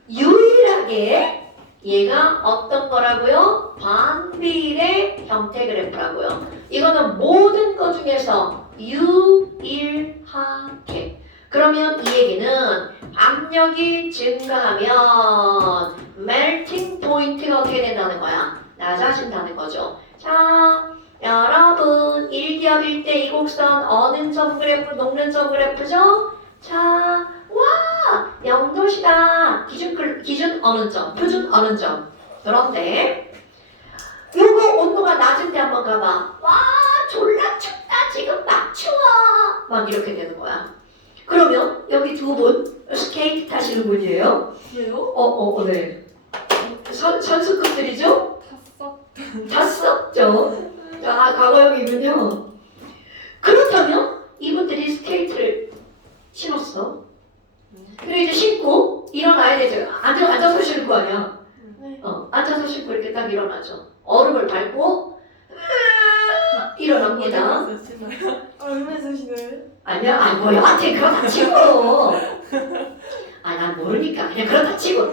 유일하게 얘가 어떤 거라고요? 반비례 형태 그래프라고요. 이거는 모든 것 중에서 유일하게. 그러면 이 얘기는 압력이 증가하면 melting point가 어떻게 된다는 거야? 낮아진다는 거죠. 자, 여러분 일기압일 때 이 곡선 어느 점 그래프, 녹는 점 그래프죠? 자, 와! 0도시다. 기준 어느 점, 표준 어느 점. 그런데 요거 온도가 낮은데 한번 가봐. 와, 졸라 춥다. 지금 막 추워. 막 이렇게 되는 거야. 그러면 여기 두 분 스케이트 타시는 분이에요? 왜요? 네. 선수급들이죠? 다 썼죠. 자, 과거형이군요. 그렇다면 이분들이 스케이트를 신었어. 그래 이제 신고 일어나야 되죠. 앉아서 신을 거 아니야. 네. 앉아서 신고 이렇게 딱 일어나죠. 얼음을 밟고 일어납니다. 얼마에서 신어요? 아니야, 뭐 여하튼 그렇다 치고. 난 모르니까 그냥 그렇다 치고.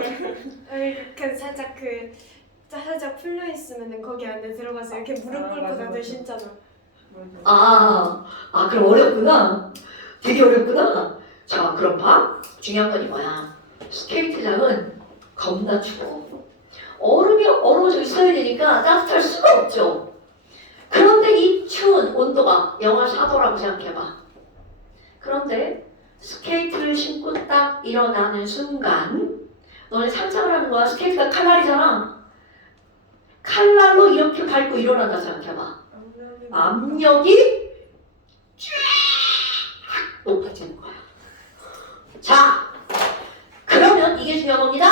살짝 풀려 있으면은 거기 안에 들어가서 이렇게 무릎 꿇고 맞아, 다들 맞아. 신잖아. 그럼 어렵구나. 되게 어렵구나. 자, 그럼 봐. 중요한 건 이거야. 스케이트장은 겁나 추워. 얼음이 얼어져 있어야 되니까 따뜻할 수가 없죠. 그런데 이 추운 온도가 영하 4도라고 생각해봐. 그런데 스케이트를 신고 딱 일어나는 순간 너네 상상을 하는 거야. 스케이트가 칼날이잖아. 칼날로 이렇게 밟고 일어난다 생각해봐. 압력이 쫙 높아지는 거야. 자, 그러면 이게 중요한 겁니다.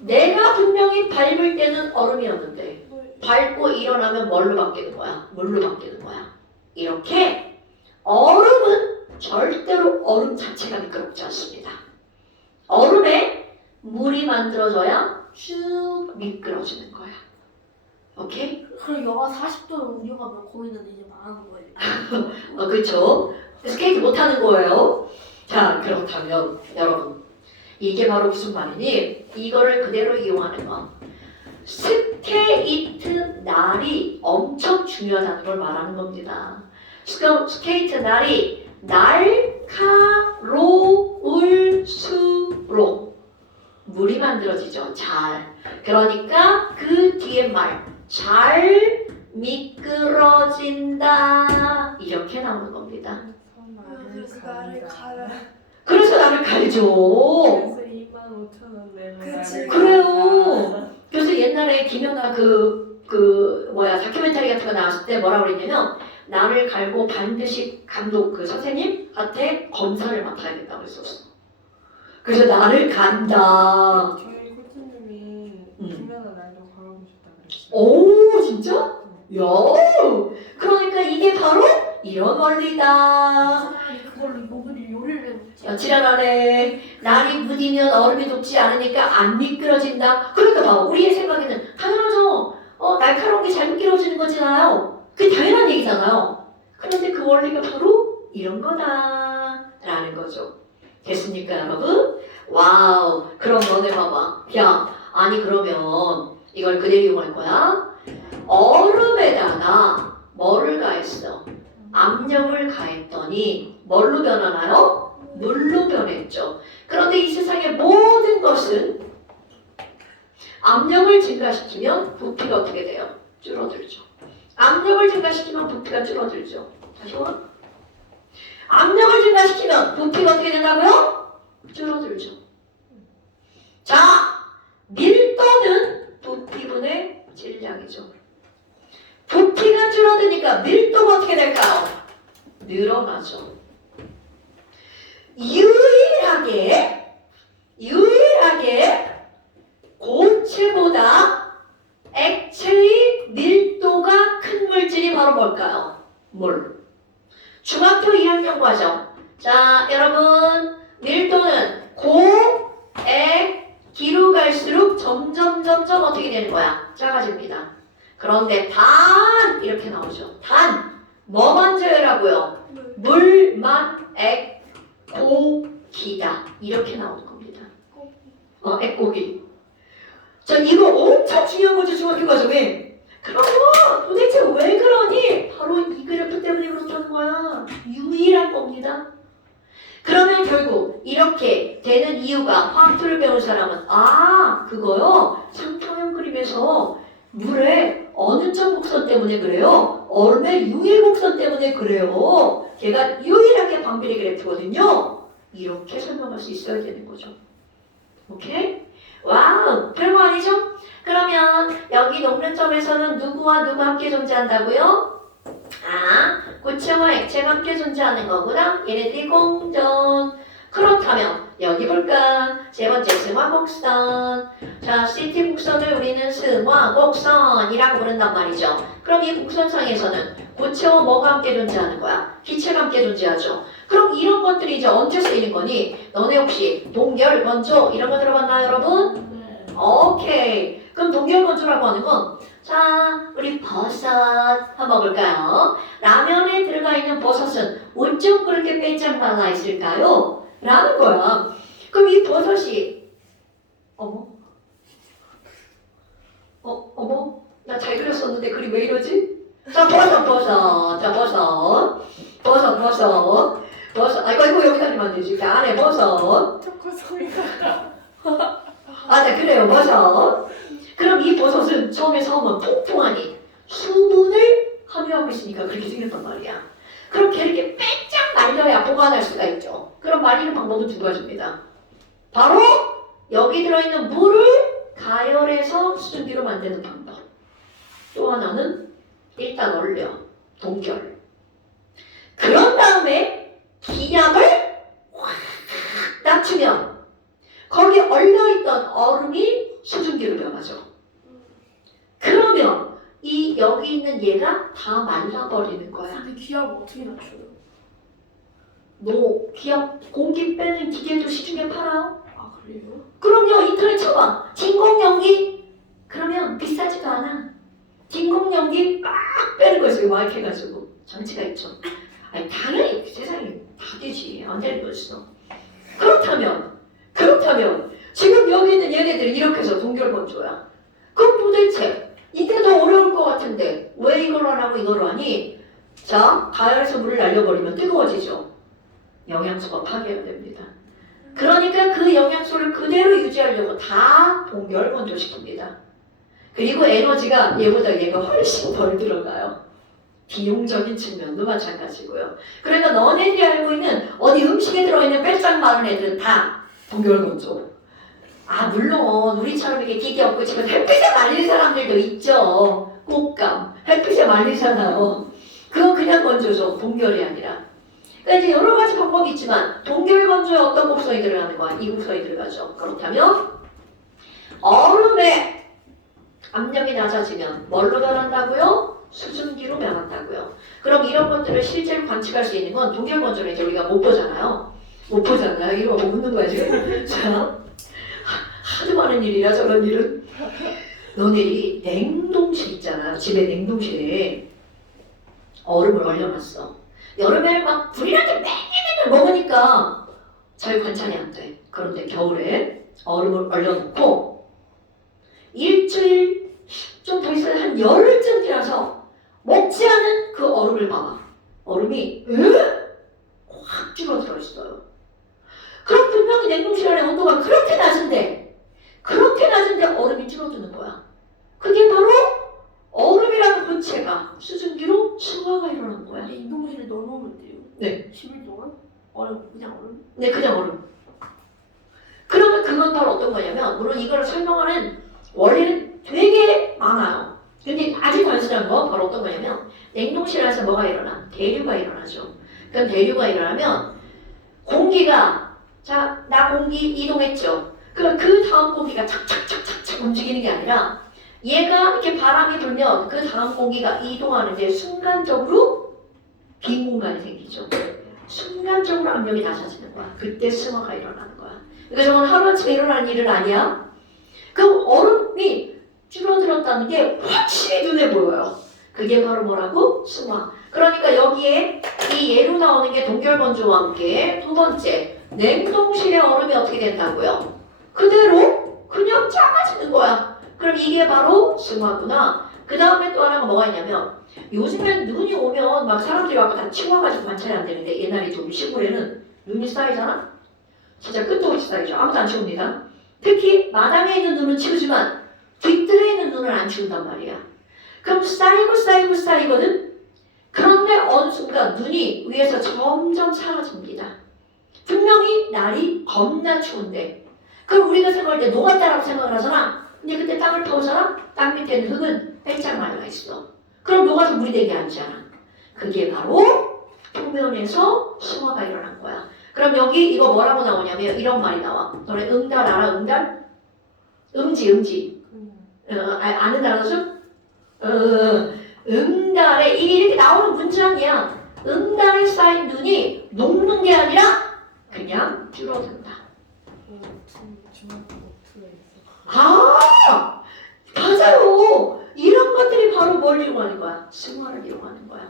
내가 분명히 밟을 때는 얼음이었는데 밟고 일어나면 뭘로 바뀌는 거야? 물로 바뀌는 거야. 이렇게 얼음은 절대로 얼음 자체가 미끄럽지 않습니다. 얼음에 물이 만들어져야 쭉 미끄러지는 거야. 오케이? 그럼 영하 40도는 우리 가면 거기는 이제 망하는 거예요. 그쵸? 스케이트 못하는 거예요. 자, 그렇다면 여러분 이게 바로 무슨 말이니? 이거를 그대로 이용하는 거. 스케이트 날이 엄청 중요하다는 걸 말하는 겁니다. 스케이트 날이 날카로울수록 물이 만들어지죠. 잘. 그러니까 그 뒤에 말 잘 미끄러진다 이렇게 나오는 겁니다. 그래서 나를 갈아. 그래서 나를 갈죠. 그래서 25,000원 내면 그치. 그래요. 그래서 옛날에 김연아 다큐멘터리 같은 거 나왔을 때 뭐라고 그랬냐면 나를 갈고 반드시 감독 그 선생님한테 검사를 맡아야 된다고 했었어. 그래서 나를 간다. 저희 코치님이 김연아 날도 걸어보셨다 그랬어요. 오, 진짜? 야, 그러니까 이게 바로 이런 원리다. 차라리 그걸로 요리를 해먹지. 지랄하네. 날이 무디면 얼음이 녹지 않으니까 안 미끄러진다. 그러니까 봐, 우리의 생각에는 당연하죠. 날카로운 게 잘 미끄러지는 거잖아요. 그게 당연한 얘기잖아요. 그런데 그 원리가 바로 이런 거다라는 거죠. 됐습니까, 여러분? 와우. 그럼 너네 봐봐. 야, 아니 그러면 이걸 그대로 이용할 거야? 얼음에다가 뭐를 가했어? 압력을 가했더니 뭘로 변하나요? 물로 변했죠. 그런데 이 세상의 모든 것은 압력을 증가시키면 부피가 어떻게 돼요? 줄어들죠. 압력을 증가시키면 부피가 줄어들죠. 다시 한번. 압력을 증가시키면 부피가 어떻게 된다고요? 줄어들죠. 자, 밀도는 부피분의 질량이죠. 부피가 줄어드니까 밀도가 어떻게 될까요? 늘어나죠. 유일하게 고체보다 액체의 밀도가 큰 물질이 바로 뭘까요? 물. 중학교 점점 어떻게 되는 거야? 작아집니다. 그런데 단 이렇게 나오죠. 단 뭐만 제외라고요? 물, 맛, 액, 고기다 이렇게 나오는 겁니다. 액고기. 자, 이거 엄청 중요한 거죠, 중학교 과정에. 그러면 도대체 왜 그러니? 바로 이 그래프 때문에 그렇다는 거야. 유일한 겁니다. 그러면 결국 이렇게 되는 이유가 화학표를 배운 사람은 그거요. 상평형 그림에서 물의 어느 점 곡선 때문에 그래요? 얼음의 유일 곡선 때문에 그래요. 걔가 유일하게 반비례 그래프거든요. 이렇게 설명할 수 있어야 되는 거죠. 오케이? 와우, 별거 아니죠? 그러면 여기 녹는 점에서는 누구와 누가 함께 존재한다고요? 고체와 액체가 함께 존재하는 거구나. 얘네들이 공존. 그렇다면 여기 볼까? 세 번째 승화곡선. 자, CT 곡선을 우리는 승화곡선이라고 부른단 말이죠. 그럼 이 곡선상에서는 고체와 뭐가 함께 존재하는 거야? 기체가 함께 존재하죠. 그럼 이런 것들이 이제 언제 쓰이는 거니? 너네 혹시 동결, 건조 이런 거 들어봤나요, 여러분? 네. 오케이. 그럼 동결 건조라고 하는 건 자, 우리 버섯 한번 볼까요? 라면에 들어가 있는 버섯은 어쩜 그렇게 빼짝 말라 있을까요? 라는 거야. 그럼 이 버섯이 어머? 나 잘 그렸었는데 그림 왜 이러지? 자, 버섯. 자, 버섯. 이거 여기다 하면 안 되지. 그 안에 버섯. 초코 소리가. 네, 그래요. 버섯. 그럼 이 버섯은 처음에 통통하니 수분을 함유하고 있으니까 그렇게 생겼단 말이야. 그럼 걔를 이렇게 빼짝 말려야 보관할 수가 있죠. 그럼 말리는 방법은 두 가지입니다. 바로 여기 들어있는 물을 가열해서 수증기로 만드는 방법. 또 하나는 일단 얼려, 동결. 그런 다음에 기압을 확 낮추면 거기 얼려있던 얼음이 수증기로 변하죠. 그러면 이 여기 있는 얘가 다 말라버리는 거야. 근데 기압을 어떻게 낮춰요? 너 기압 공기 빼는 기계도 시중에 팔아요? 그래요? 그럼요. 인터넷 쳐봐. 진공연기 그러면 비싸지도 않아. 진공연기 빡 빼는 거지. 막 이렇게 해가지고 장치가 있죠. 당연히 세상에 다 되지. 안 되는 거 있어. 그렇다면 지금 여기 있는 얘네들이 이렇게 해서 동결건조야. 그럼 도대체 이게 더 어려울 것 같은데 왜 이걸 안 하고 이걸 하니? 자, 가열해서 물을 날려버리면 뜨거워지죠. 영양소가 파괴가 됩니다. 그러니까 그 영양소를 그대로 유지하려고 다 동결건조시킵니다. 그리고 에너지가 얘보다 얘가 훨씬 덜 들어가요. 비용적인 측면도 마찬가지고요. 그러니까 너네들이 알고 있는 어디 음식에 들어있는 빼짝 마른 애들은 다 동결건조. 물론 우리처럼 이게 기계 없고 지금 햇빛에 말린 사람들도 있죠. 꽃감 햇빛에 말리잖아요. 그건 그냥 건조죠. 동결이 아니라. 그러니까 이제 여러 가지 방법이 있지만 동결 건조에 어떤 곡선이 들어가는 거야? 이 곡선이 들어가죠. 그렇다면 얼음의 압력이 낮아지면 뭘로 변한다고요? 수증기로 변한다고요. 그럼 이런 것들을 실제로 관측할 수 있는 건 동결 건조는 이제 우리가 못 보잖아요. 이거 뭐 묻는 거야 지금. 자, 하도 많은 일이야 저런 일은. 너네들이 냉동실 있잖아. 집에 냉동실에 얼음을 얼려놨어. 여름에 막 불이라도 맨날 먹으니까 잘 관찰이 안 돼. 그런데 겨울에 얼음을 얼려놓고 일주일 좀 더 있어야 한 열흘쯤 지나서 먹지 않은 그 얼음을 봐봐. 얼음이 확 줄어들어 있어요. 그럼 분명히 냉동실 안에 온도가 그렇게 낮은데 얼음이 줄어드는 거야. 그게 바로 얼음이라는 본체가 수증기로 승화가 일어나는 거야. 근데 인동실에 넣어놓으면 돼요? 네. 10일 동안? 그냥 얼음? 네, 그냥 얼음. 그러면 그건 바로 어떤 거냐면, 물론 이걸 설명하는 원리는 되게 많아요. 근데 아주 단순한 거 바로 어떤 거냐면, 냉동실 안에서 뭐가 일어나? 대류가 일어나죠. 그럼 대류가 일어나면 공기가 나 공기 이동했죠. 그럼 그 다음 공기가 착착착착착 움직이는 게 아니라 얘가 이렇게 바람이 불면 그 다음 공기가 이동하는데 순간적으로 빈 공간이 생기죠. 순간적으로 압력이 낮아지는 거야. 그때 승화가 일어나는 거야. 그러니까 저건 하루아침에 일어나는 일은 아니야. 그럼 얼음이 줄어들었다는 게 확실히 눈에 보여요. 그게 바로 뭐라고? 승화. 그러니까 여기에 이 예로 나오는 게 동결건조와 함께 두 번째, 냉동실의 얼음이 어떻게 된다고요? 그대로 그냥 작아지는 거야. 그럼 이게 바로 승화구나. 그 다음에 또 하나가 뭐가 있냐면 요즘엔 눈이 오면 막 사람들이 와서 다 치워가지고 관찰이 안 되는데 옛날에 좀 시골에는 눈이 쌓이잖아? 진짜 끝도 없이 쌓이죠. 아무도 안 치웁니다. 특히 마당에 있는 눈은 치우지만 뒷뜰에 있는 눈을 안 치운단 말이야. 그럼 쌓이거든? 그런데 어느 순간 눈이 위에서 점점 사라집니다. 분명히 날이 겁나 추운데 그럼 우리가 생각할 때 녹았다라고 생각을 하잖아. 근데 그때 땅을 파보잖아? 땅 밑에는 흙은 빼짝 말라 있어. 그럼 녹아서 물이 되게 아니잖아. 그게 바로 표면에서 승화가 일어난 거야. 그럼 여기 이거 뭐라고 나오냐면 이런 말이 나와. 너네 응달 알아? 응달? 음지. 아는 단어 좀? 응달에 이게 이렇게 나오는 문장이야. 응달에 쌓인 눈이 녹는 게 아니라 그냥 줄어든다. 아, 맞아요. 이런 것들이 바로 뭘 이용하는 거야? 승화를 이용하는 거야.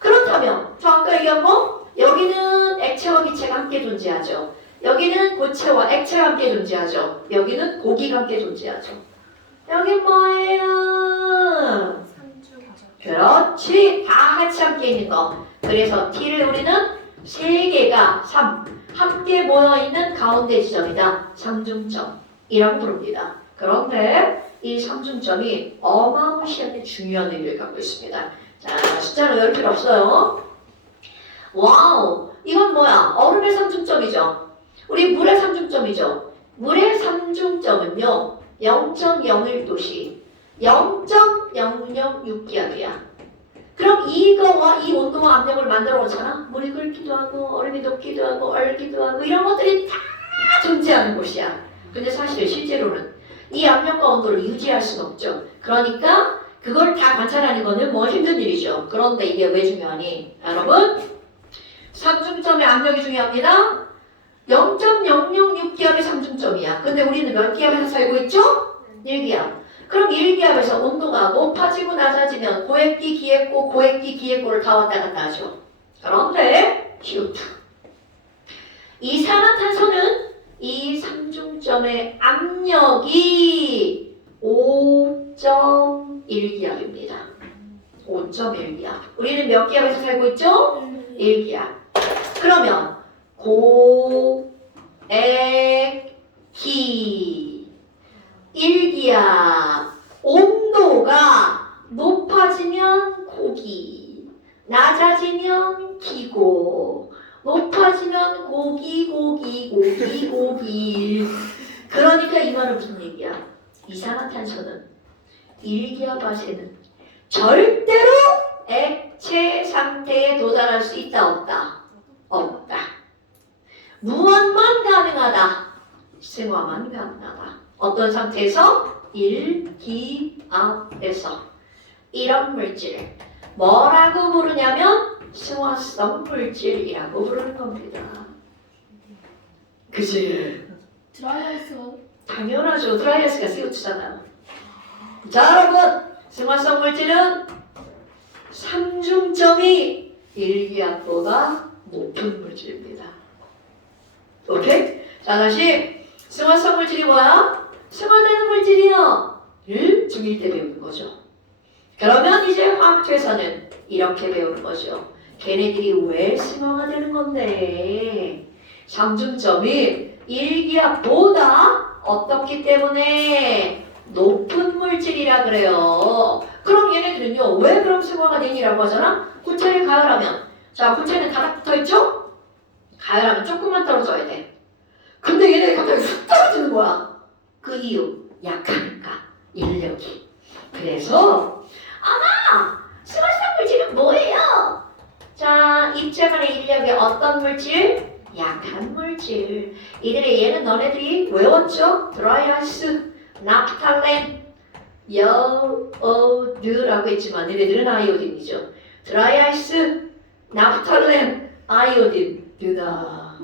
그렇다면 저 아까 얘기한 거 여기는 액체와 기체가 함께 존재하죠. 여기는 고체와 액체가 함께 존재하죠. 여기는 고기가 함께 존재하죠. 여기 뭐예요? 그렇지. 다 같이 함께 있는 거. 그래서 T를 우리는 세 개가 3 함께 모여있는 가운데 지점이다. 삼중점이라고 부릅니다. 그런데 이 삼중점이 어마무시하게 중요한 의미를 갖고 있습니다. 자, 숫자로 열 필요 없어요. 와우, 이건 뭐야? 얼음의 삼중점이죠. 우리 물의 삼중점이죠. 물의 삼중점은요 0.01도씨 0.006기압이야. 그럼 이거와 이 온도와 압력을 만들어 놓잖아. 물이 끓기도 하고 얼음이 녹기도 하고 얼기도 하고 이런 것들이 다 존재하는 곳이야. 근데 사실 실제로는 이 압력과 온도를 유지할 수는 없죠. 그러니까 그걸 다 관찰하는 거는 뭐 힘든 일이죠. 그런데 이게 왜 중요하니? 여러분, 삼중점의 압력이 중요합니다. 0.006기압이 삼중점이야. 근데 우리는 몇 기압에서 살고 있죠? 1기압. 그럼 1기압에서 온도가 높아지고 낮아지면 고액기, 기액고, 고액기, 기액고를 다 왔다 갔다 하죠. 그런데 CO2. 이산화탄소는 이 삼중점의 압력이 5.1기압입니다. 5.1기압. 우리는 몇 기압에서 살고 있죠? 1기압. 그러면 고액기 1기압 온도가 높아지면 고기, 낮아지면 기고, 높아지면 고기. 그러니까 이 말은 무슨 얘기야? 이산화탄소는 1기압 아세는 절대로 액체 상태에 도달할 수 있다 없다? 없다. 무한만 가능하다. 승화만 가능하다. 어떤 상태에서? 1기압에서. 이런 물질 뭐라고 부르냐면 승화성 물질이라고 부르는 겁니다. 그치? 드라이아이스가 당연하죠. 드라이아이스가 CO2잖아요. 자 여러분, 승화성 물질은 삼중점이 1기압보다 높은 물질입니다. 오케이? 자 다시 승화성 물질이 뭐야? 승화되는 물질이요. 중1 때 배우는 거죠. 그러면 이제 화학회사는 이렇게 배우는 거죠. 걔네들이 왜 승화가 되는 건데? 삼중점이 1기압보다 어떻기 때문에 높은 물질이라 그래요. 그럼 얘네들은요 왜 그럼 승화가 되니라고 하잖아? 고체를 가열하면, 자 고체는 다닥 붙어있죠? 가열하면 조금만 떨어져야 돼. 근데 얘네들이 갑자기 쑥 떨어지는 거야. 그 이유 약하니까 인력이. 그래서 아마 승화성 물질은 뭐예요? 자 입자간의 인력이 어떤 물질? 약한 물질. 이들의 얘는 너네들이 외웠죠? 드라이아이스, 나프탈렌, 여어드라고 했지만 얘네들은 아이오딘이죠. 드라이아이스, 나프탈렌, 아이오딘. 드나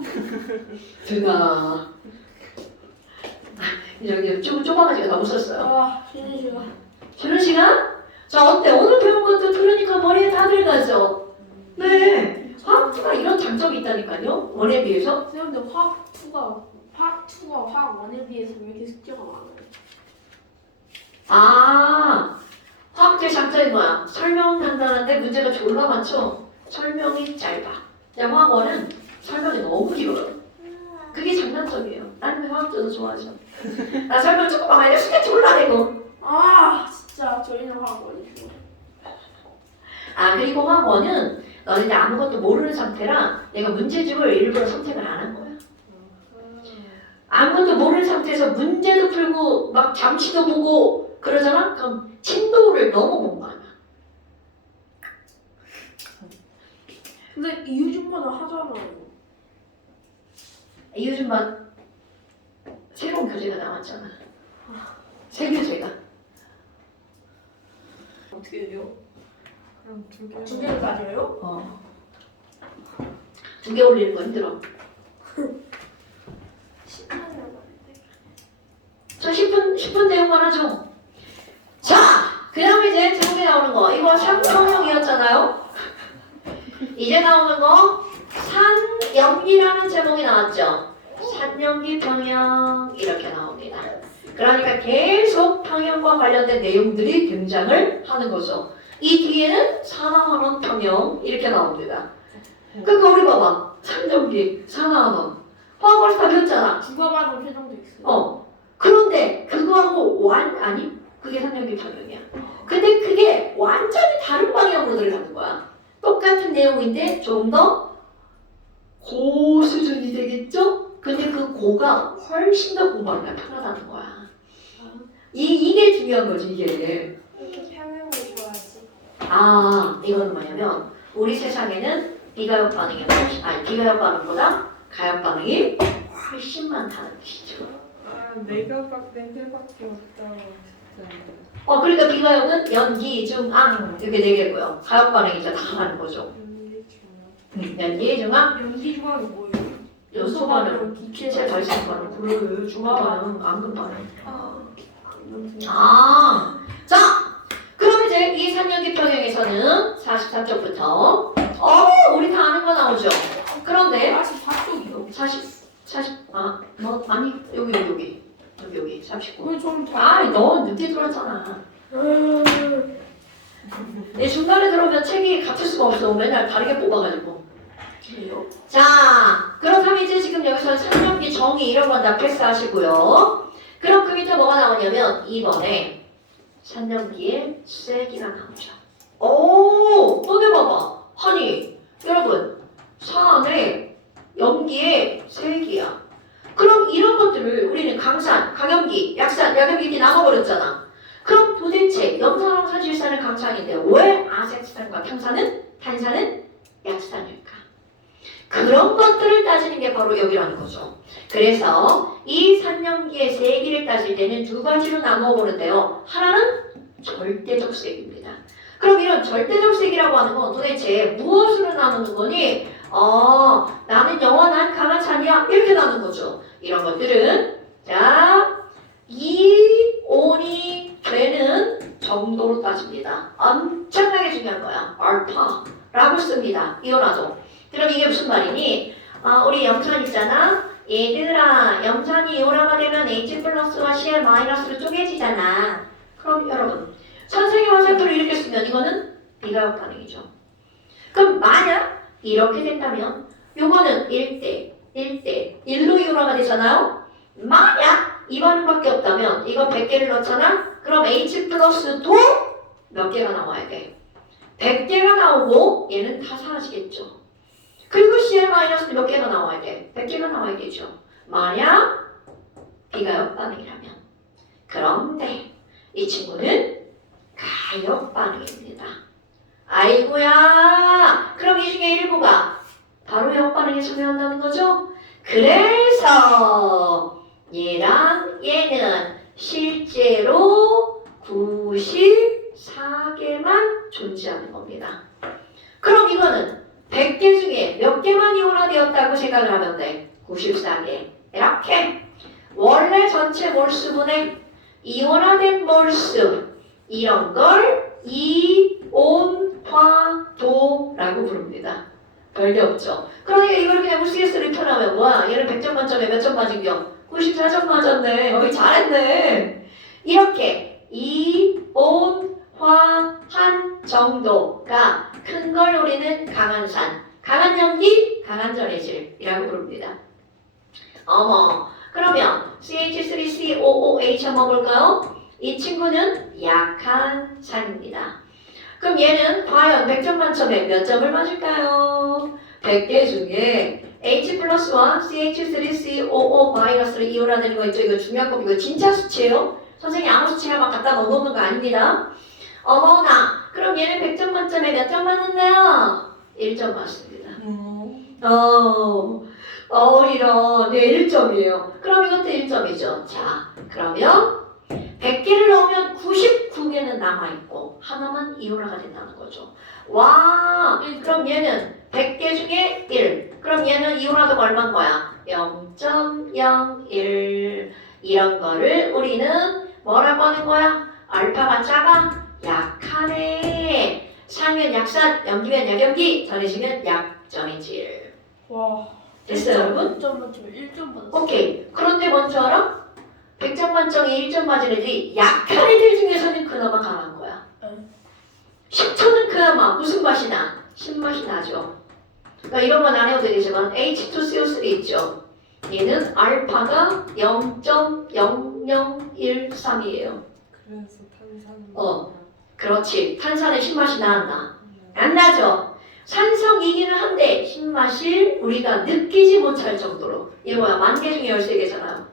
여기 좀 좁아가지고 너무 썼어요. 아, 쉬는 시간. 쉬는 시간? 자, 어때? 오늘 배운 것도 들으니까 머리에 다 들어가죠? 네. 화학2가 이런 장점이 있다니까요. 원에 비해서. 선생님, 근데 화학2가 화학1에 비해서 왜 이렇게 숙제가 많아요? 아, 화학의 장점이 뭐야? 설명한다는데 문제가 졸라 많죠? 설명이 짧아. 근데 화학원은 설명이 너무 길어요. 그게 장단점이에요. 나는 화학자도 좋아하죠. 나 설명 조금만 하면 숙제 졸라 내고. 아, 진짜 저희는 화학1이 좋아요. 아, 그리고 화학원은 너희들 아무것도 모르는 상태라 내가 문제집을 일부러 선택을 안 한 거야. 아무것도 모르는 상태에서 문제도 풀고 막 잠시도 보고 그러잖아? 그럼 진도를 너무 못 가나. 근데 이유준마다 하잖아요. 요즘 막 새로운 교재가 나왔잖아. 새 교재가. 어떻게 해요? 그럼 두 개. 두 개를 가져요? 어. 2개 올리는 거 힘들어. 10만 원인데. 저 10분 내용만 하죠. 자, 그 다음에 이제 제목에 나오는 거. 이거 산성형이었잖아요. 이제 나오는 거 산염기라는 제목이 나왔죠. 산염기 평형 이렇게 나옵니다. 그러니까 계속 평형과 관련된 내용들이 등장을 하는 거죠. 이 뒤에는 산화환원 평형 이렇게 나옵니다. 그러니까 우리 봐봐. 산염기, 산화환원. 화학을 다 배웠잖아. 주가받은 표정도 있어요. 그런데 그거하고 아니 그게 산염기 평형이야. 근데 그게 완전히 다른 방향으로 들어가는 거야. 똑같은 내용인데 좀 더 고수준이 되겠죠? 근데 그 고가 훨씬 더 공부하기가 편하다는 거야. 이게 중요한 거지 이게. 이렇게 평형을 좋아하지. 아, 이거는 뭐냐면 우리 세상에는 비가역 반응이 비가역 반응보다 가역 반응이 훨씬 많다는 뜻이죠. 아, 네 개밖에 없다고 진짜. 그러니까 비가역은 연기, 중, 앙 이렇게 네 개고요. 가역 반응이 이제 다 하는 거죠. 연기, 중, 앙, 연기 중앙이 뭐예요? 요소 반응, 기체 기체 발생 반응, 그리고 중화 반응, 앙금 반응. 아, 자, 그럼 이제 이 산연기 평형에서는 44쪽부터 우리 다 아는 거 나오죠. 그런데 44쪽이요. 여기 39. 그게 좀 다. 너 늦게 들어왔잖아. 내 중간에 들어오면 책이 같을 수가 없어. 맨날 다르게 뽑아가지고. 그래요? 자, 그렇다면 이제 지금 여기서 산연기 정의 이런 건 다 패스하시고요. 그럼 그 밑에 뭐가 나오냐면 이번에 산염기의 쐐기가 나오죠. 너네 봐봐. 아니, 여러분, 산안에 염기의 쐐기야. 그럼 이런 것들을 우리는 강산, 강염기, 약산, 약염기 이렇게 나눠버렸잖아. 그럼 도대체 염산황산, 질산은 강산인데 왜 아세트산과 탄산은 약산일까? 그런 것들을 따지는 게 바로 여기라는 거죠. 그래서 이 산염기의 세기를 따질 때는 두 가지로 나누어 보는데요. 하나는 절대적 세기입니다. 그럼 이런 절대적 세기라고 하는 건 도대체 무엇으로 나누는 거니? 나는 영원한 강한 산이야. 이렇게 나누는 거죠. 이런 것들은 이온이 되는 정도로 따집니다. 엄청나게 중요한 거야. 알파라고 씁니다. 이온화도. 그럼 이게 무슨 말이니? 우리 염산 있잖아. 얘들아, 염산이 이온화가 되면 H 플러스와 Cl 마이너스로 쪼개지잖아. 그럼 여러분, 선생의 화살표를 이렇게 쓰면 이거는 비가역 반응이죠. 그럼 만약 이렇게 된다면 요거는 1대1로 이온화가 되잖아요. 만약 이 반응밖에 없다면 이거 100개를 넣잖아. 그럼 H 플러스도 몇 개가 나와야 돼? 100개가 나오고 얘는 다 사라지겠죠. 그리고 Cl 마이너스 몇 개가 나와야 돼? 100개가 나와야겠죠. 만약 비가역 반응이라면. 그런데 이 친구는 가역 반응입니다. 아이고야. 그럼 이 중에 일부가 바로 역 반응에 참여한다는 거죠. 그래서 얘랑 얘는 실제로 94개만 존재하는 겁니다. 그럼 이거는 100개 중에 몇 개만 이온화되었다고 생각을 하면 돼? 94개. 이렇게 원래 전체 몰수분 몰수 이런 걸 이온화도라고 부릅니다. 별게 없죠. 그러니까 이걸 그냥 우스갯소리 표현하면 뭐야? 얘는 100점 만점에 몇 점 맞은겨? 94점 맞았네. 어이 잘했네. 이렇게 이온화한 정도가 큰 걸 우리는 강한 산, 강한 연기, 강한 전해질이라고 부릅니다. 어머, 그러면 CH3COOH 한번 볼까요? 이 친구는 약한 산입니다. 그럼 얘는 과연 100점 만점에 몇 점을 맞을까요? 100개 중에 H 플러스와 CH3COO 마이너스를 이온화되는 거 있죠? 이거 중요한 거, 이거 진짜 수치예요? 선생님 아무 수치나 막 갖다 넣어놓는 거 아닙니다. 어머나, 그럼 얘는 100점 만점에 몇 점 맞는데요? 1점 맞습니다. 이런, 네, 1점이에요. 그럼 이것도 1점이죠. 자, 그러면 100개를 넣으면 99개는 남아있고 하나만 이온화가 된다는 거죠. 와, 그럼 얘는 100개 중에 1. 그럼 얘는 이온화도가 얼마인 거야? 0.01. 이런 거를 우리는 뭐라고 하는 거야? 알파가 작아? 약하네. 상면 약산, 염기면 약염기, 전해지면 약전해질. 와. 됐어요, 여러분? 1점 만점에 1점 받았어. 오케이. 그런데 먼저 알아? 100점 만점에 1점 맞은 애들이 약한 애들 중에서는 그나마 강한 거야. 10초는 그나마 무슨 맛이 나? 신맛이 나죠. 그러니까 이런 건 안 해도 되겠지만 H2CO3 있죠. 얘는 알파가 0.0013이에요. 그래서 탄산. 그렇지. 탄산의 신맛이 나나? 안 나죠? 산성이기는 한데 신맛을 우리가 느끼지 못할 정도로, 이게 뭐야? 10,000개 중에 13개잖아요.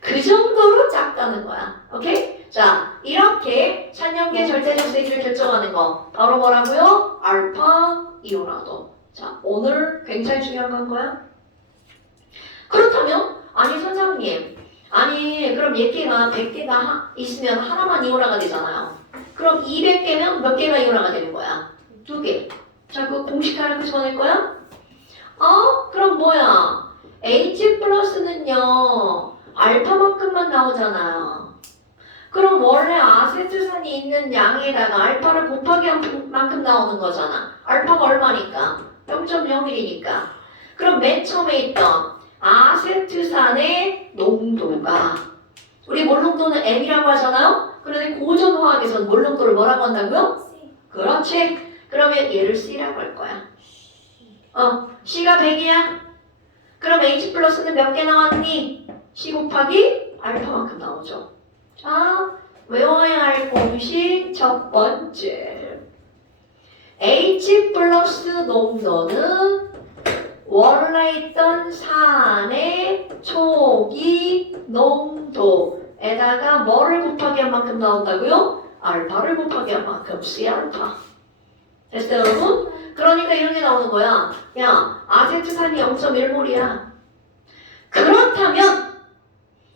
그 정도로 작다는 거야. 오케이? 자, 이렇게 산염계 절대적 세기를 결정하는 거 바로 뭐라고요? 알파 이온화도. 자, 오늘 굉장히 중요한 건 거야. 그렇다면 아니 선생님, 아니 그럼 얘기가 100개가 있으면 하나만 이온화가 되잖아요. 그럼 200개면 몇 개가 이온화가 되는 거야? 2개. 자, 그 공식 하나 집어낼 거야? 그럼 뭐야? H 플러스는요 알파만큼만 나오잖아요. 그럼 원래 아세트산이 있는 양에다가 알파를 곱하기 한 만큼 나오는 거잖아. 알파가 얼마니까? 0.01이니까. 그럼 맨 처음에 있던 아세트산의 농도가, 우리 몰농도는 M이라고 하잖아요. 그런데 고전화학에서는 몰농도를 뭐라고 한다고요? 그렇지. 그러면 얘를 C라고 할 거야. C가 100이야. 그럼 H 플러스는 몇 개 나왔니? C 곱하기 알파만큼 나오죠. 자, 외워야 할 공식 첫 번째. H 플러스 농도는 원래 있던 산의 초기 농도에다가 뭐를 곱하기 한 만큼 나온다고요? 알파를 곱하기 한 만큼 C알파. 됐어요, 여러분? 그러니까 이런 게 나오는 거야. 야, 아세트산이 0.1몰이야. 그렇다면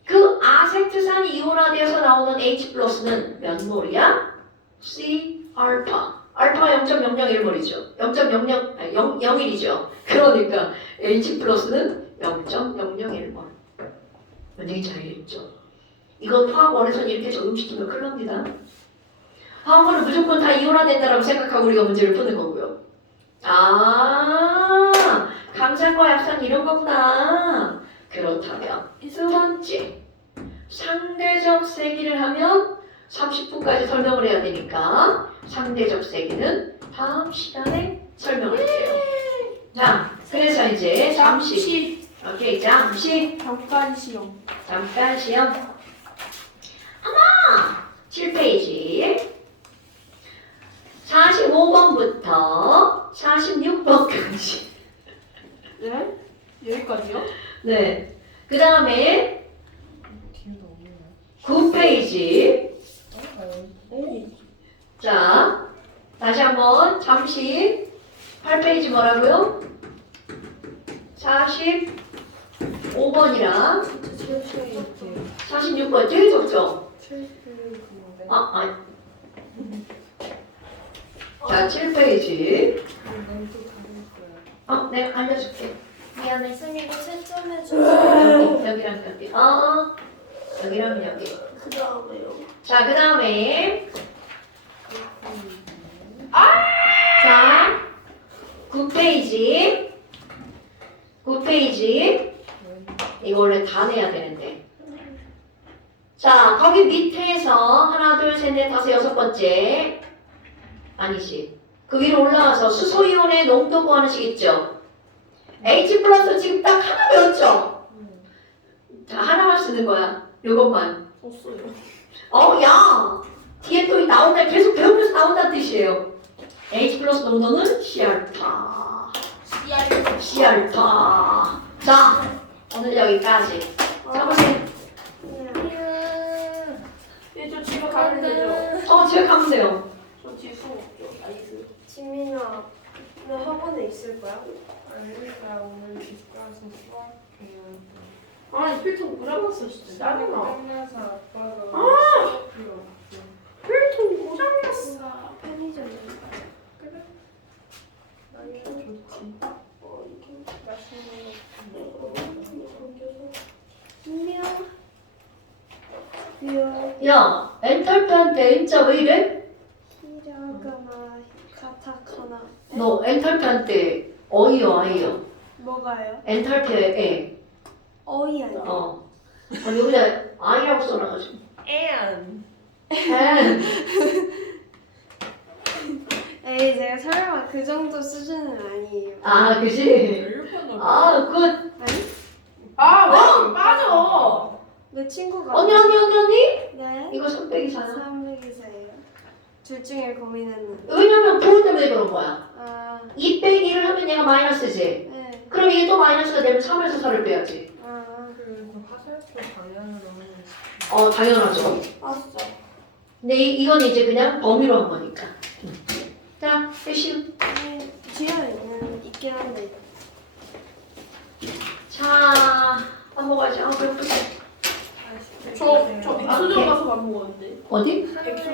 그 아세트산이 이온화되어서 나오는 H 플러스는 몇 몰이야? C 알파. 알파가 0.001몰이죠. 0.01이죠. 그러니까 H 플러스는 0.001몰. 굉장히 잘 읽죠. 이건 화학원에서는 이렇게 적용시키면 큰일 납니다. 화학원은 무조건 다 이온화된다라고 생각하고 우리가 문제를 푸는 거고요. 강산과 약산 이런 거구나. 그렇다면 두 번째, 상대적 세기를 하면 30분까지 설명을 해야 되니까 상대적 세기는 다음 시간에 설명을 할게요. 자, 그래서 이제 잠시, 오케이, 잠시 잠깐 시험. 잠깐 시험. 7페이지 45번부터 46번까지. 네? 여기까지요? 네. 그 다음에 뒤에도 없네요. 9페이지. 오. 자, 다시 한번 잠시 8페이지 뭐라고요? 45번이랑 46번 되게 적죠? 자, 7페이지. 내가 알려줄게. 미안해, 선생님 이거 채점해줘. 여기랑 여기. 여기랑 여기. 그 다음에요. 자, 그 다음에 자, 9페이지 9페이지 이거 원래 다 내야 되는데 자, 거기 밑에서 하나, 둘, 셋, 넷, 다섯, 여섯 번째 아니지 그 위로 올라와서 수소이온의 농도 구하는 식 있죠? H 플러스 지금 딱 하나 배웠죠? 자, 하나만 쓰는 거야 요것만 썼어요. 야! 뒤에 또 나온다 계속 배우면서 나온다는 뜻이에요 H 플러스 농도는 C알파 C알파 자, 오늘 여기까지 자, 보세요 저 집에 가면 되죠? 집에 가면 돼요 저 집에 수업 없죠? 나이스. 지민아, 너 학원에 있을 거야? 알겠어요. 오늘 입가서 수학해요. 아니 필통 고장났어 진짜 짜증나. 끝나서 아빠가 아! 필요 없어. 필통 고장났어. 편의점에. 그래? 나는 좋지. 맛있는 야, 엔탈피한테 N자 왜 이래? 히라가나 카타카나. 너 엔탈피한테 어이요 아이요? 뭐가요? 엔탈피에 에. 어이 아니야. 아니 여기다 아이라고 써놔가지고 and 에이, 제가 설마 그 정도 수준은 아니에요. 아 그지? 아 그거 아, 왜 빠져? 내 친구가. 언니 네. 이거 3빼기4야 300이세요. 둘 중에 고민했는데. 왜냐면 부호 때문에 그런 거야 아, 2 빼기 1을 하면 얘가 마이너스지 네. 그럼 이게 또 마이너스가 되면 3에서 4를 빼야지 아, 그리고 화살표 방향으로 하는 당연하죠 맞어. 근데 이건 이제 그냥 범위로 한 거니까 자 대신 있긴 한데. 자 넘어가지 배고프지 저 백수점 가서 밥 먹었는데. 어디? 백수점.